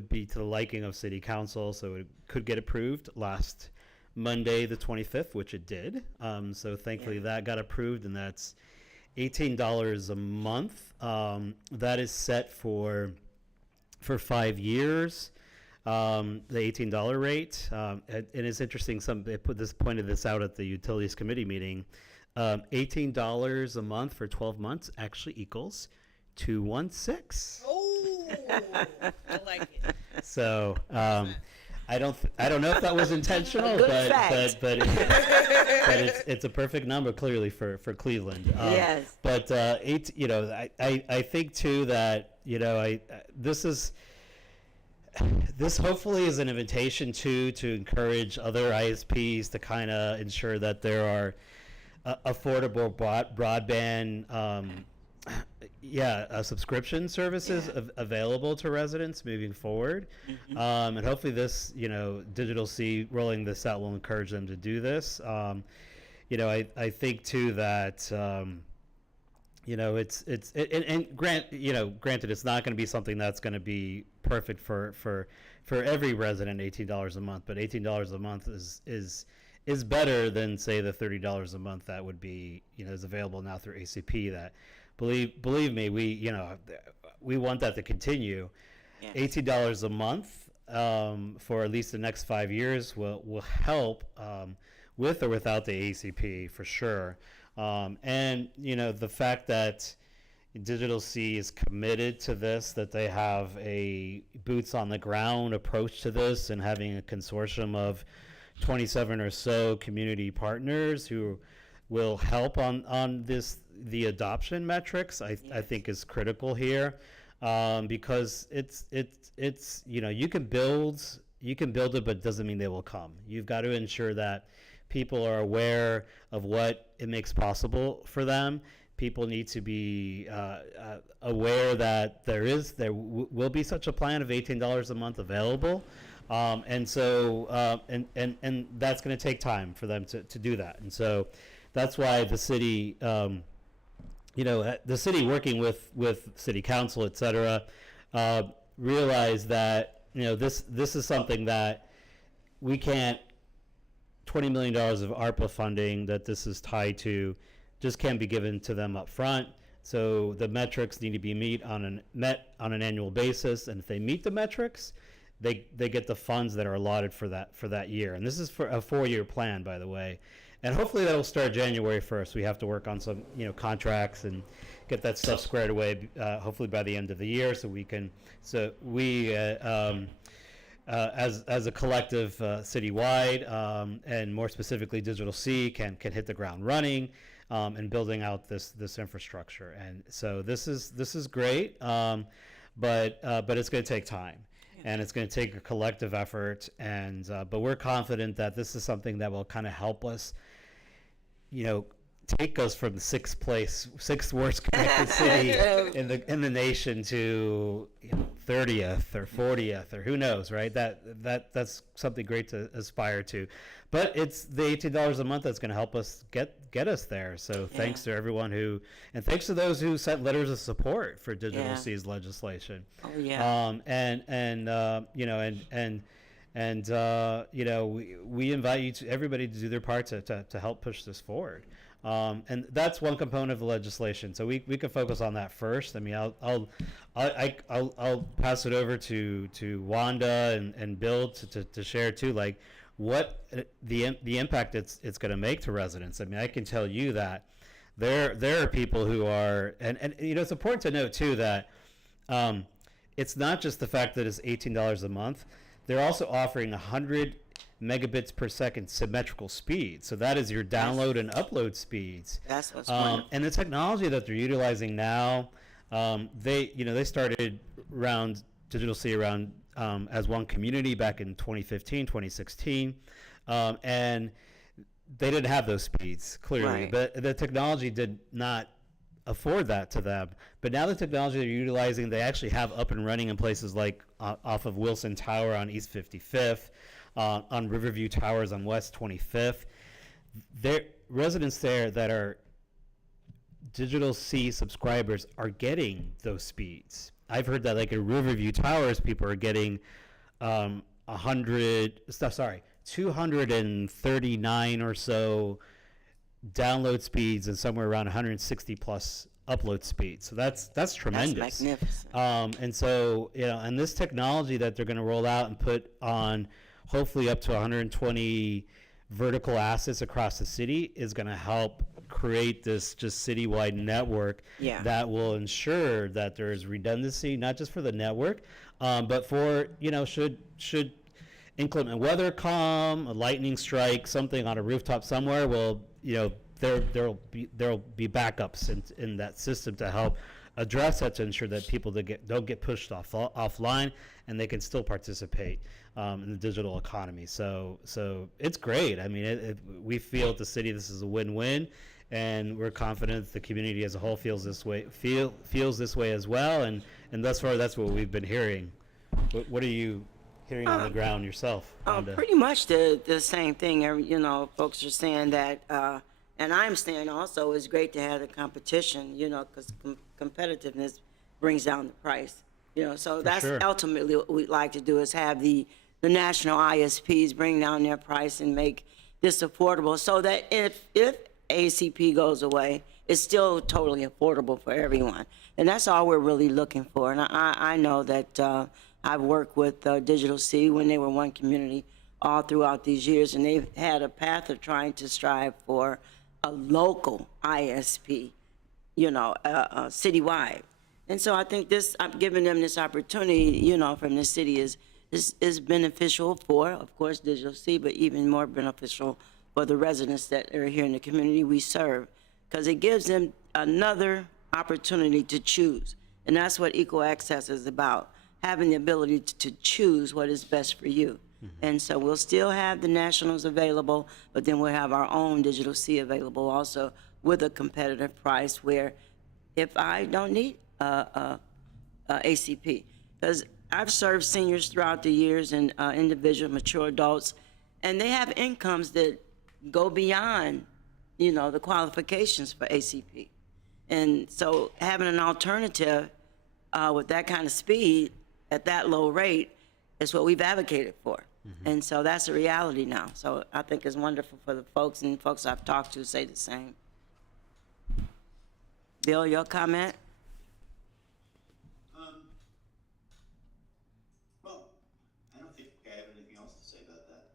be to the liking of City Council, so it could get approved last Monday the 25th, which it did. So thankfully that got approved, and that's $18 a month. That is set for 5 years. The $18 rate, and it's interesting. They pointed this out at the Utilities Committee meeting. $18 a month for 12 months actually equals $216. Oh, I like it. So I don't know if that was intentional, but it's a perfect number clearly for Cleveland. Yes. But I think too that this hopefully is an invitation to encourage other ISPs to kind of ensure that there are affordable broadband subscription services available to residents moving forward. And hopefully this, Digital C rolling this out will encourage them to do this. I think too that, granted it's not going to be something that's going to be perfect for every resident, $18 a month, but $18 a month is better than, say, the $30 a month that would be, is available now through ACP. That believe me, we want that to continue. Yes. $18 a month for at least the next 5 years will help with or without the ACP for sure. And the fact that Digital C is committed to this, that they have a boots on the ground approach to this, and having a consortium of 27 or so community partners who will help on the adoption metrics, I think is critical here, because it's you can build it, but it doesn't mean they will come. You've got to ensure that people are aware of what it makes possible for them. People need to be aware that there will be such a plan of $18 a month available, and so and that's going to take time for them to do that. And so that's why the city, the city working with City Council, et cetera, realized that this is something that we can't. $20 million of ARPA funding that this is tied to just can't be given to them up front. So the metrics need to be met on an annual basis, and if they meet the metrics, they get the funds that are allotted for that year. And this is for a 4-year plan, by the way. And hopefully that will start January 1st. We have to work on some contracts and get that stuff squared away, hopefully by the end of the year, so we as a collective citywide, and more specifically, Digital C can hit the ground running, and building out this infrastructure. And so this is great, but it's going to take time, and it's going to take a collective effort. And but we're confident that this is something that will kind of help us, take us from the sixth worst connected city in the nation to 30th or 40th or who knows, right? That's something great to aspire to. But it's the $18 a month that's going to help us get us there. So thanks to everyone and thanks to those who sent letters of support for Digital C's legislation. Oh yeah. We invite everybody to do their part to help push this forward. And that's one component of the legislation. So we can focus on that first. I mean, I'll pass it over to Wanda and Bill to share too, like what the impact it's going to make to residents. I mean, I can tell you that there are people who are, and it's important to note too that it's not just the fact that it's $18 a month. They're also offering 100 megabits per second symmetrical speed. So that is your download and upload speeds. That's what's wonderful. And the technology that they're utilizing now, they started around Digital C around as one community back in 2015, 2016. And they didn't have those speeds, clearly. Right. But the technology did not afford that to them. But now the technology they're utilizing, they actually have up and running in places like off of Wilson Tower on East 55th, on Riverview Towers on West 25th. There, residents there that are Digital C subscribers are getting those speeds. I've heard that like at Riverview Towers, people are getting 239 or so download speeds and somewhere around 160 plus upload speed. So that's tremendous. That's magnificent. And so, and this technology that they're going to roll out and put on hopefully up to 120 vertical assets across the city is going to help create this just citywide network that will ensure that there is redundancy, not just for the network, but for, should inclement weather come, a lightning strike, something on a rooftop somewhere, there'll be backups in that system to help address that, to ensure that people don't get pushed offline and they can still participate in the digital economy. So it's great. I mean, we feel at the city this is a win-win, and we're confident the community as a whole feels this way as well. And thus far, that's what we've been hearing. What are you hearing on the ground yourself, Wanda? Pretty much the same thing. Folks are saying that, and I'm saying also it's great to have the competition, because competitiveness brings down the price. So that's ultimately what we'd like to do, is have the national ISPs bring down their price and make this affordable, so that if ACP goes away, it's still totally affordable for everyone. And that's all we're really looking for. And I know that I've worked with Digital C when they were one community all throughout these years, and they've had a path of trying to strive for a local ISP, citywide. And so I think giving them this opportunity, from the city is beneficial for, of course, Digital C, but even more beneficial for the residents that are here in the community we serve, because it gives them another opportunity to choose. And that's what equal access is about, having the ability to choose what is best for you. Mm-hmm. And so we'll still have the nationals available, but then we'll have our own Digital C available also with a competitive price, where if I don't need ACP, because I've served seniors throughout the years and individual mature adults, and they have incomes that go beyond, the qualifications for ACP. And so having an alternative with that kind of speed at that low rate is what we've advocated for. Mm-hmm. And so that's a reality now. So I think it's wonderful for the folks, and folks I've talked to say the same. Bill, your comment? Well, I don't think I have anything else to say about that.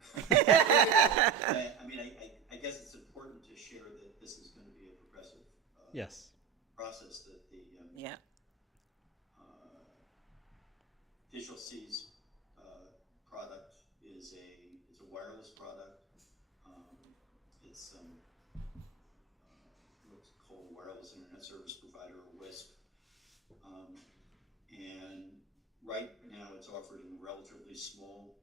I guess it's important to share that this is going to be a progressive process, that the Digital C's It's what's called Wireless Internet Service Provider, or WISP. And right now it's offered in relatively small,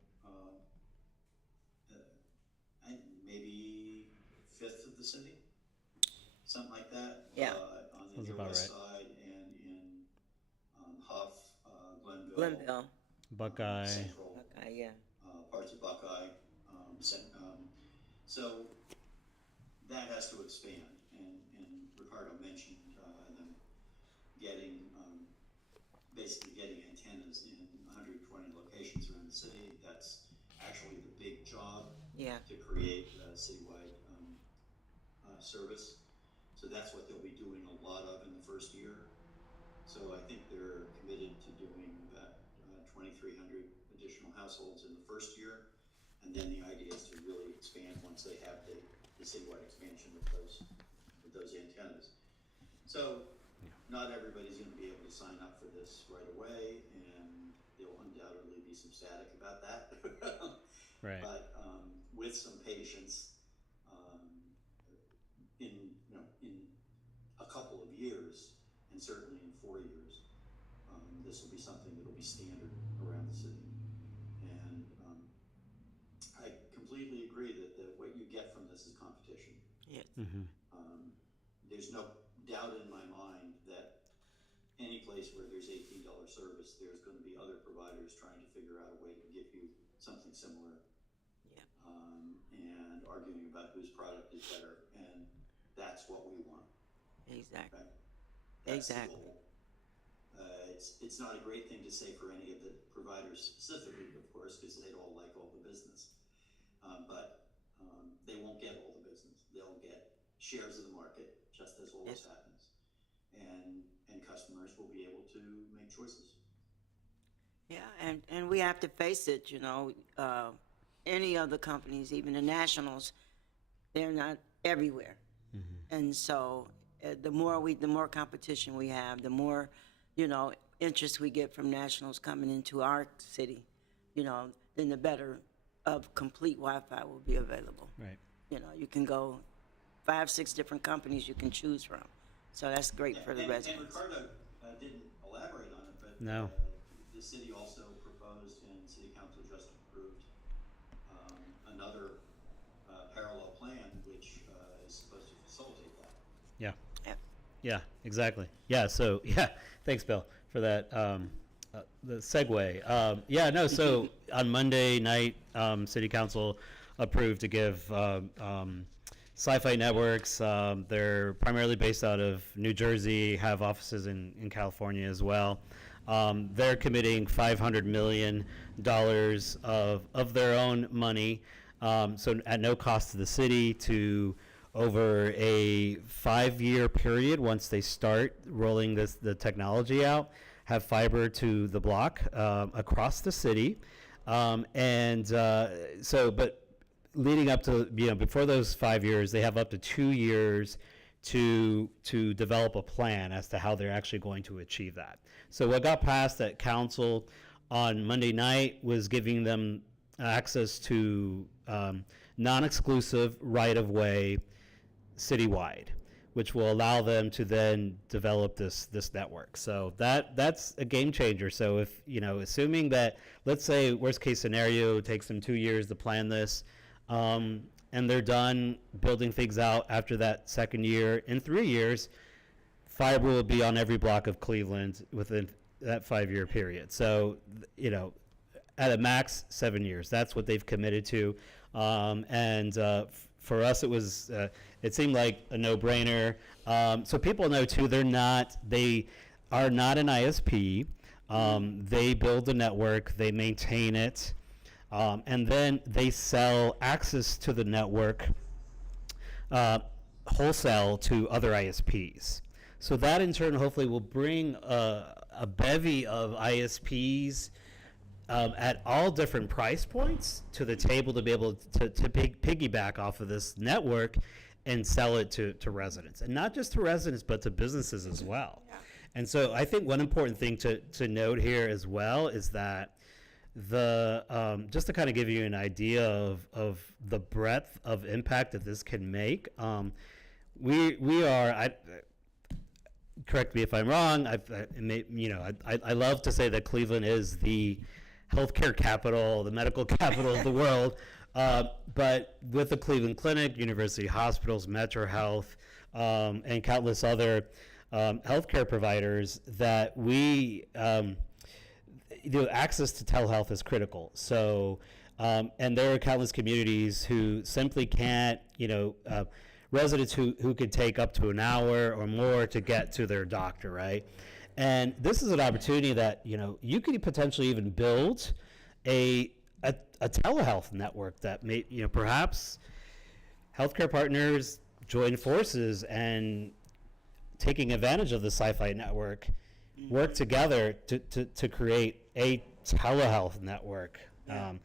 maybe fifth of the city, something like that. Yeah. On the Sounds Near about West right. Side and in Huff, Glenville, Glenville. Buckeye. Central, Okay, yeah. parts of Buckeye. So that has to expand, and Ricardo mentioned them getting, basically getting antennas in 120 locations around the city. That's actually the big job. Yeah. To create citywide service. So that's what they'll be doing a lot of in the first year. So I think they're committed to doing about 2,300 additional households in the first year. And then the idea is to really expand once they have the citywide expansion with those antennas. So not everybody's going to be able to sign up for this right away, and there'll undoubtedly be some static about that. Right. But with some patience, in a couple of years, and certainly in 4 years, this will be something that will be standard around the city. And I completely agree that what you get from this is competition. Yes. Mm-hmm. There's no doubt in my mind that any place where there's $18 service, there's going to be other providers trying to figure out a way to give you something similar. Yeah. And arguing about whose product is better, and that's what we want. Exactly. Right? That's the Exactly. goal. It's not a great thing to say for any of the providers specifically, of course, because they'd all like all the business. But they won't get all the business. They'll get shares of the market, just as always Yes. happens. And customers will be able to make choices. Yeah, and we have to face it, any of the companies, even the nationals, they're not everywhere. Mm-hmm. And so the more competition we have, the more, interest we get from nationals coming into our city, then the better of complete Wi-Fi will be available. Right. You can go 5, 6 different companies you can choose from. So that's great for the And residents. Ricardo didn't elaborate on it, but No. The city also proposed, and city council just approved, another parallel plan which is supposed to facilitate that. Yeah. Yep. Yeah, exactly. Yeah, so, thanks, Bill, for that, the segue. So on Monday night, City Council approved to give Sci-Fi Networks, they're primarily based out of New Jersey, have offices in California as well. They're committing $500 million of their own money, so at no cost to the city, to over a 5-year period, once they start rolling the technology out, have fiber to the block across the city. But leading up to, before those 5 years, they have up to 2 years to develop a plan as to how they're actually going to achieve that. So what got passed at council on Monday night was giving them access to non-exclusive right-of-way citywide, which will allow them to then develop this network. So that's a game changer. So if, assuming that, let's say worst case scenario, it takes them 2 years to plan this, and they're done building things out after that second year, in 3 years, fiber will be on every block of Cleveland within that 5-year period. So, at a max 7 years, that's what they've committed to. For us, it seemed like a no-brainer. So people know too, they are not an ISP. They build the network, they maintain it, and then they sell access to the network wholesale to other ISPs. So that in turn hopefully will bring a bevy of ISPs at all different price points to the table to be able to piggyback off of this network and sell it to residents. And not just to residents, but to businesses as well. Yeah. And so I think one important thing to note here as well is that just to kind of give you an idea of the breadth of impact that this can make, we are. Correct me if I'm wrong. I love to say that Cleveland is the healthcare capital, the medical capital of the world. But with the Cleveland Clinic, University Hospitals, Metro Health, and countless other healthcare providers, that we access to telehealth is critical. So, and there are countless communities who simply can't, residents who could take up to an hour or more to get to their doctor, right? And this is an opportunity that, you could potentially even build a telehealth network that may, perhaps healthcare partners join forces and taking advantage of the Sci-Fi network, work together to create a telehealth network. That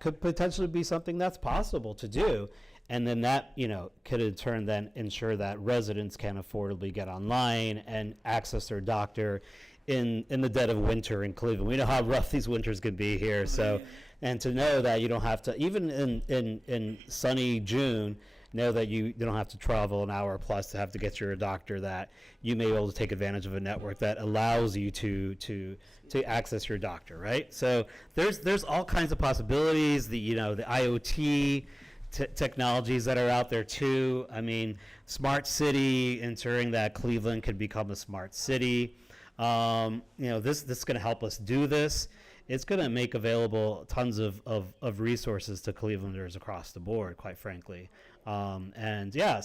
could potentially be something that's possible to do. And then that, could in turn then ensure that residents can affordably get online and access their doctor in the dead of winter in Cleveland. We know how rough these winters can be here. So, and to know that you don't have to, even in sunny June, know that you don't have to travel an hour plus to have to get to your doctor, that you may be able to take advantage of a network that allows you to access your doctor, right? So there's all kinds of possibilities, the IoT technologies that are out there too. I mean, smart city, ensuring that Cleveland could become a smart city. This is going to help us do this. It's going to make available tons of resources to Clevelanders across the board, quite frankly. So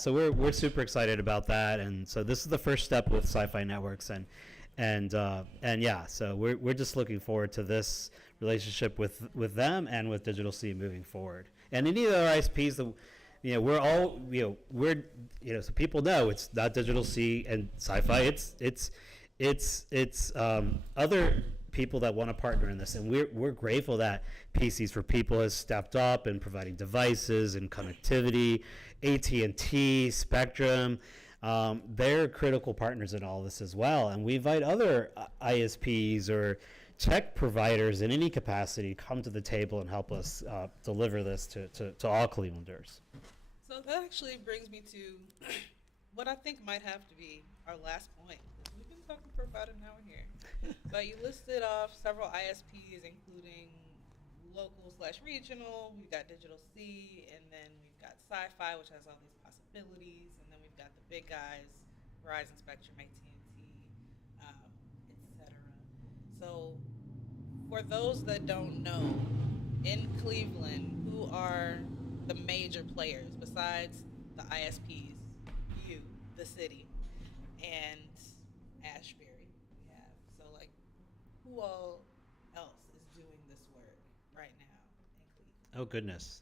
we're super excited about that. And so this is the first step with Sci-Fi Networks, so we're just looking forward to this relationship with them and with Digital C moving forward. And any of our ISPs, we're all, so people know it's not Digital C and Sci-Fi. It's other people that want to partner in this, and we're grateful that PCs for People has stepped up in providing devices and connectivity. AT&T, Spectrum, they're critical partners in all this as well. And we invite other ISPs or tech providers in any capacity come to the table and help us deliver this to all Clevelanders. So that actually brings me to what I think might have to be our last point. We've been talking for about an hour here. But you listed off several ISPs, including local/regional. We've got Digital C, and then we've got Sci-Fi, which has all these possibilities, and then we've got the big guys, Verizon, Spectrum, AT&T, etc. So for those that don't know, in Cleveland, who are the major players besides the ISPs, you, the city, and Ashbury? We have. So, who all else is doing this work right now in Cleveland? Oh, goodness.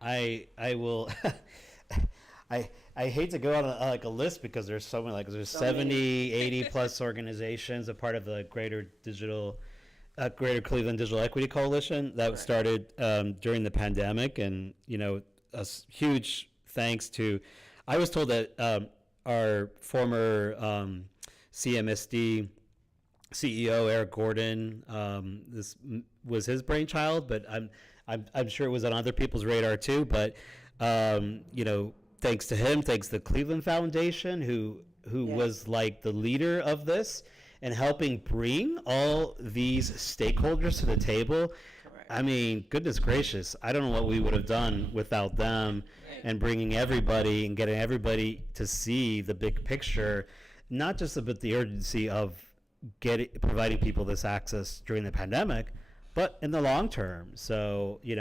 I will. I hate to go on a list because there's so many, there's 70, 80 plus organizations, a part of the Greater Cleveland Digital Equity Coalition that started during the pandemic. And, a huge thanks to, I was told that our former CMSD CEO, Eric Gordon, this was his brainchild, but I'm sure it was on other people's radar too. But, thanks to him, thanks to the Cleveland Foundation, who was the leader of this and helping bring all these stakeholders to the table. Correct. I mean, goodness gracious, I don't know what we would have done without them and bringing everybody and getting everybody to see the big picture, not just about the urgency of providing people this access during the pandemic, but in the long term. So, there's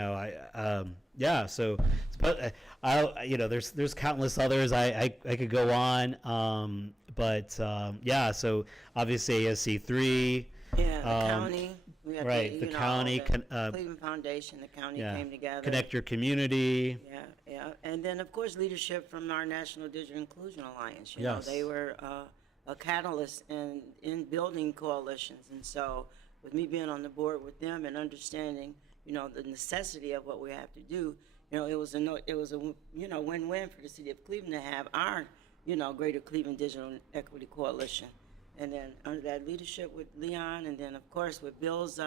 countless others. I could go on. So obviously ASC3. Yeah, the county. We have the county. Cleveland Foundation, the county came together. Connect Your Community. Yeah. And then, of course, leadership from our National Digital Inclusion Alliance. They were a catalyst in building coalitions. And so with me being on the board with them and understanding, the necessity of what we have to do, it was a win-win for the city of Cleveland to have our, Greater Cleveland Digital Equity Coalition. And then under that leadership with Leon, and then of course with Bill's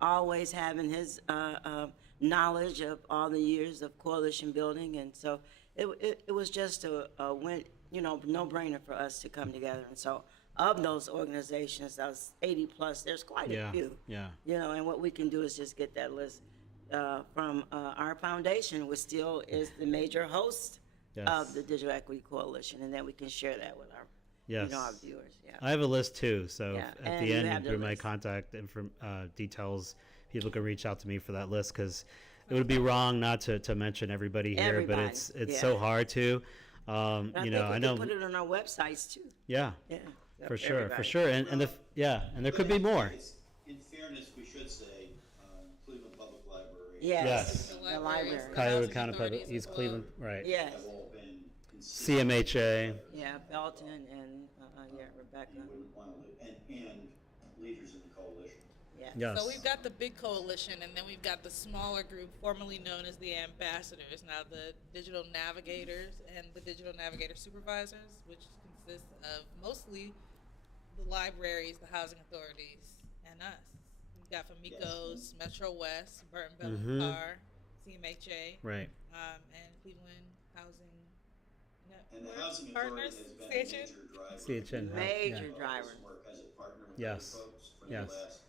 always having his knowledge of all the years of coalition building, and so it was just a win, no brainer for us to come together. And so of those organizations, those 80 plus, there's quite a few. Yeah. And what we can do is just get that list from our foundation, which still is the major host Yes. of the Digital Equity Coalition, and then we can share that with our, Yes. our viewers. Yeah. I have a list too, so Yeah, at and the you end, have the through my list. contact details, people can reach out to me for that list, because it would be wrong not to mention everybody here, but Everybody, it's yeah. so hard to. And I think we I know, can put it on our websites too. yeah, Yeah. for sure, everybody. and and there could be more. In fairness, we should say Cleveland Public Library. Yes. The The libraries, library. the Cuyahoga housing County authorities Public, East as well. Cleveland, right? Yes. Have all been considered. CMHA, Yeah, Belton and Rebecca. You wouldn't want to, and leaders in the coalition. Yeah. yes. So we've got the big coalition, and then we've got the smaller group, formerly known as the ambassadors, now the digital navigators and the digital navigator supervisors, which consists of mostly the libraries, the housing authorities, and us. We've got Famicos, Metro West, Burton Bell and Carr, CMHA, Right. and Cleveland Housing And the Network Housing Authority Partners has been a Station. major driver. CHN, Major yeah. driver. Work as a partner with Yes. those folks for Yes. the last,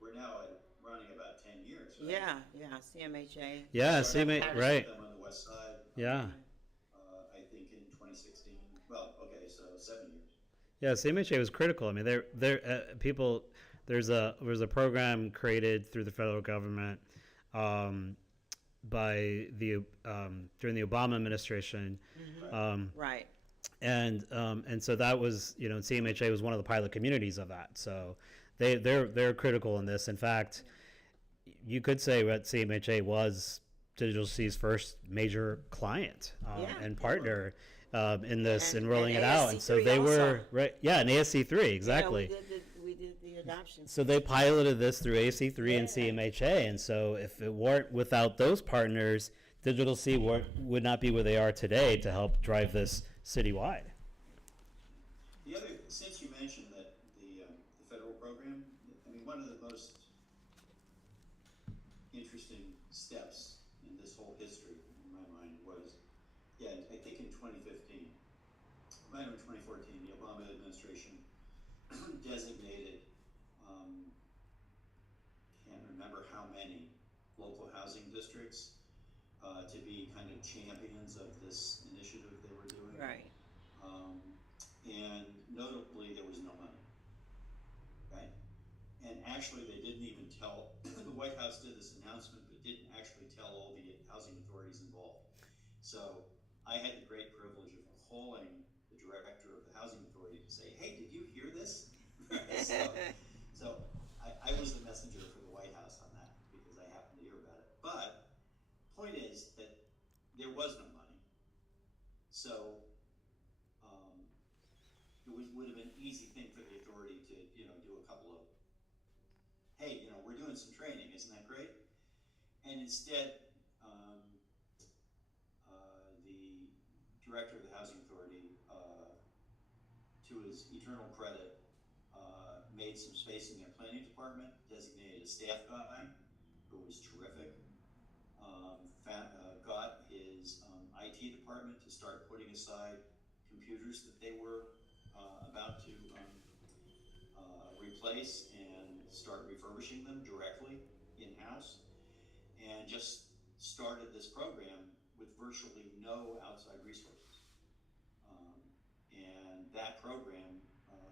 we're now running about 10 years, right? Yeah, CMHA. Yeah, Started CMHA, with right? them on the west side. Yeah. I think in 2016. Well, okay, so 7 years. Yeah, CMHA was critical. I mean, people. There's a program created through the federal government by the during the Obama administration, Right. and so that was CMHA was one of the pilot communities of that. So they're critical in this. In fact, you could say that CMHA was Digital C's first major client Yeah. and partner in this And- and rolling and it out. And so ASC3 they also. were right. Yeah, and ASC3 exactly. Yeah, we did the adoption. So they piloted this through AC3 and CMHA, and so if it weren't without those partners, Digital C would not be where they are today to help drive this citywide. The other, since you mentioned that the federal program, I mean, one of the most interesting steps in this whole history, in my mind, was, I think in 2015, might have been 2014, the Obama administration designated, can't remember how many local housing districts to be kind of champions of this initiative they were doing. Right. And notably, there was no money, right? And actually, they didn't even tell, the White House did this announcement, but didn't actually tell all the housing authorities involved. So I had the great privilege of calling the director of the housing authority to say, hey, did you hear this? so I was the messenger for the White House on that because I happened to hear about it. But point is that there was no money. So it would have been an easy thing for the authority to, do a couple of, hey, we're doing some training, isn't that great? And instead, the director of the housing authority, to his eternal credit, made some space in their planning department, designated a staff guy who was terrific, got his IT department to start putting aside computers that they were about to replace and start refurbishing them directly in-house, and just started this program with virtually no outside resources. And that program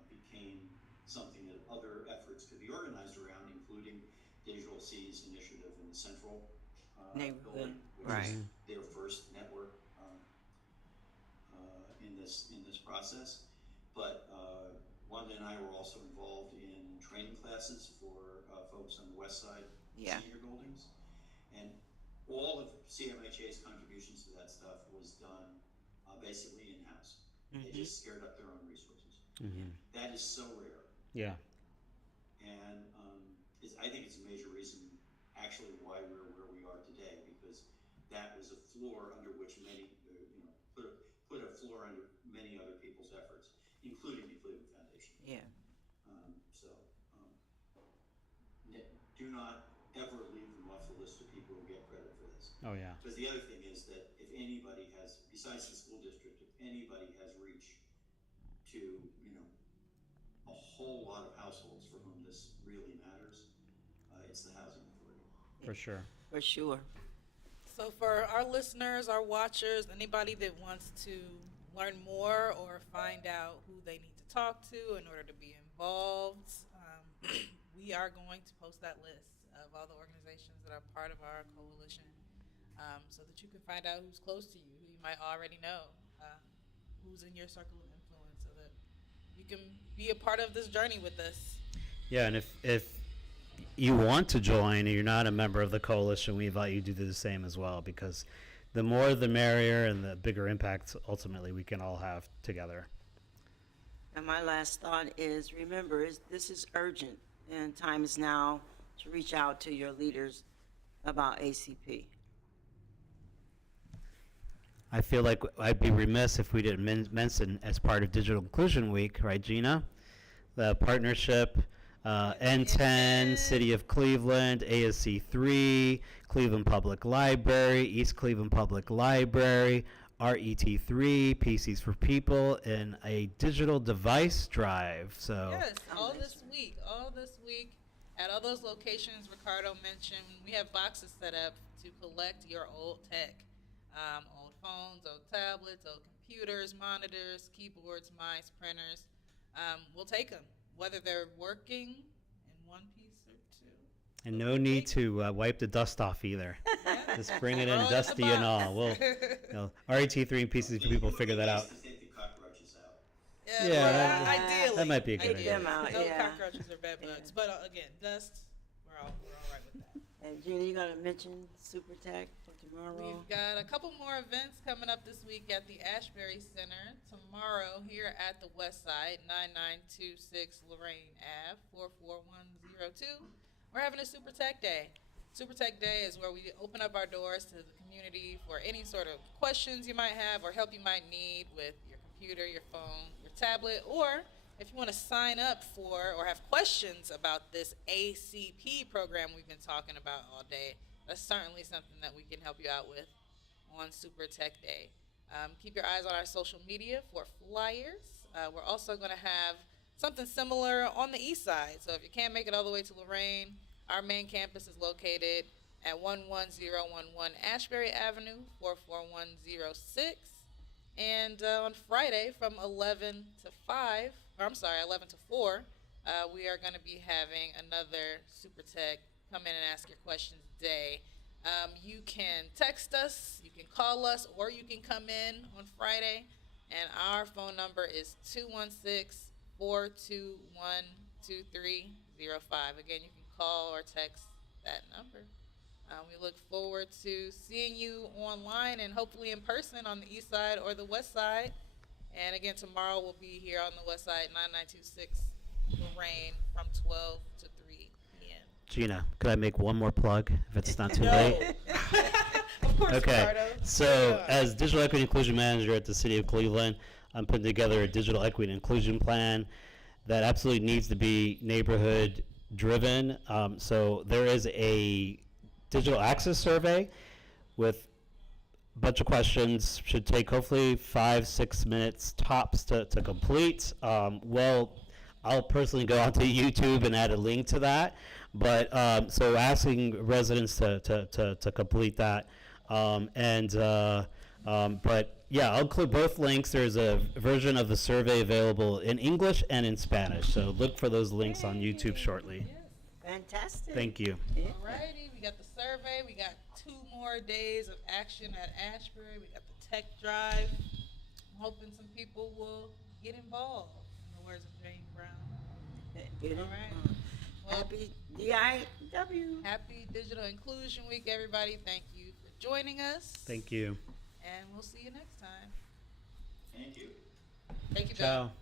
became something that other efforts could be organized around, including Digital C's initiative in the central Neighborhood, building, which right. is their first network in this process. But Wanda and I were also involved in training classes for folks on the west side Yeah. senior buildings, and all of CMHA's contributions to that stuff was done basically in-house. They just scared up their own resources. That is so rare, Yeah. and I think it's a major reason actually why we're where we are today, because that was a floor under which many, put a floor under many other people's efforts, including the Cleveland Foundation. do not ever leave them off the list of people who get credit for this. Oh, yeah. Because the other thing is that if anybody has, besides the school district, if anybody has reach to, a whole lot of households for whom this really matters, it's the housing authority. For sure. For sure. So for our listeners, our watchers, anybody that wants to learn more or find out who they need to talk to in order to be involved, we are going to post that list of all the organizations that are part of our coalition, so that you can find out who's close to you, who you might already know, who's in your circle of influence, so that you can be a part of this journey with us. Yeah, and if you want to join and you're not a member of the coalition, we invite you to do the same as well, because the more the merrier and the bigger impact ultimately we can all have together. And my last thought is, remember, this is urgent, and time is now to reach out to your leaders about ACP. I feel like I'd be remiss if we didn't mention, as part of Digital Inclusion Week, right, Gina? The partnership, N10, City of Cleveland, ASC3, Cleveland Public Library, East Cleveland Public Library, RET3, PCs for People, in a digital device drive. So Yes, all this week, at all those locations Ricardo mentioned, we have boxes set up to collect your old tech, old phones, old tablets, old computers, monitors, keyboards, mice, printers. We'll take them, whether they're working in one piece or two. and no need to wipe the dust off either. Just bring it in, Throw it dusty in the and all. box. We'll, RET3 and PCs for People figure that out. To take the cockroaches out. Yeah, Yeah, well, that- ideally. that might be a good idea. Take them out, No yeah. cockroaches or bed bugs. But again, dust, we're all right with that. And Gina, you gotta mention Super Tech for tomorrow. We've got a couple more events coming up this week at the Ashbury Center. Tomorrow here at the West Side, 9926 Lorraine Ave, 44102. We're having a Super Tech Day. Super Tech Day is where we open up our doors to the community for any sort of questions you might have or help you might need with your computer, your phone, your tablet, or if you want to sign up for or have questions about this ACP program we've been talking about all day. That's certainly something that we can help you out with on Super Tech Day. Keep your eyes on our social media for flyers. We're also going to have something similar on the east side. So if you can't make it all the way to Lorraine, our main campus is located at 11011 Ashbury Avenue, 44106. And on Friday from 11 to 4, we are going to be having another Super Tech Come In and Ask Your Questions Day. You can text us, you can call us, or you can come in on Friday. And our phone number is 216-421-2305. Again, you can call or text that number. We look forward to seeing you online and hopefully in person on the east side or the west side. And again, tomorrow we'll be here on the west side, 9926 Lorraine, from 12 to 3 p.m. Gina, could I make one more plug if it's not too No. late? Of course, Okay, Ricardo. so as Digital Equity Inclusion Manager at the City of Cleveland, I'm putting together a digital equity and inclusion plan that absolutely needs to be neighborhood driven. So there is a digital access survey with a bunch of questions, should take hopefully 5-6 minutes tops to complete. I'll personally go onto YouTube and add a link to that, but so asking residents to complete that. But yeah, I'll include both links. There's a version of the survey available in English and in Spanish, so look for those links on YouTube shortly. Yes. Fantastic. Thank you. Yeah. Alrighty, we got the survey. We got 2 more days of action at Ashbury. We got the tech drive. I'm hoping some people will get involved, in the words of Jane Brown. Get it? All right. Well, Happy DIW. happy Digital Inclusion Week, everybody. Thank you for joining us. Thank you. And we'll see you next time. Thank you. Thank you, Bill. Ciao.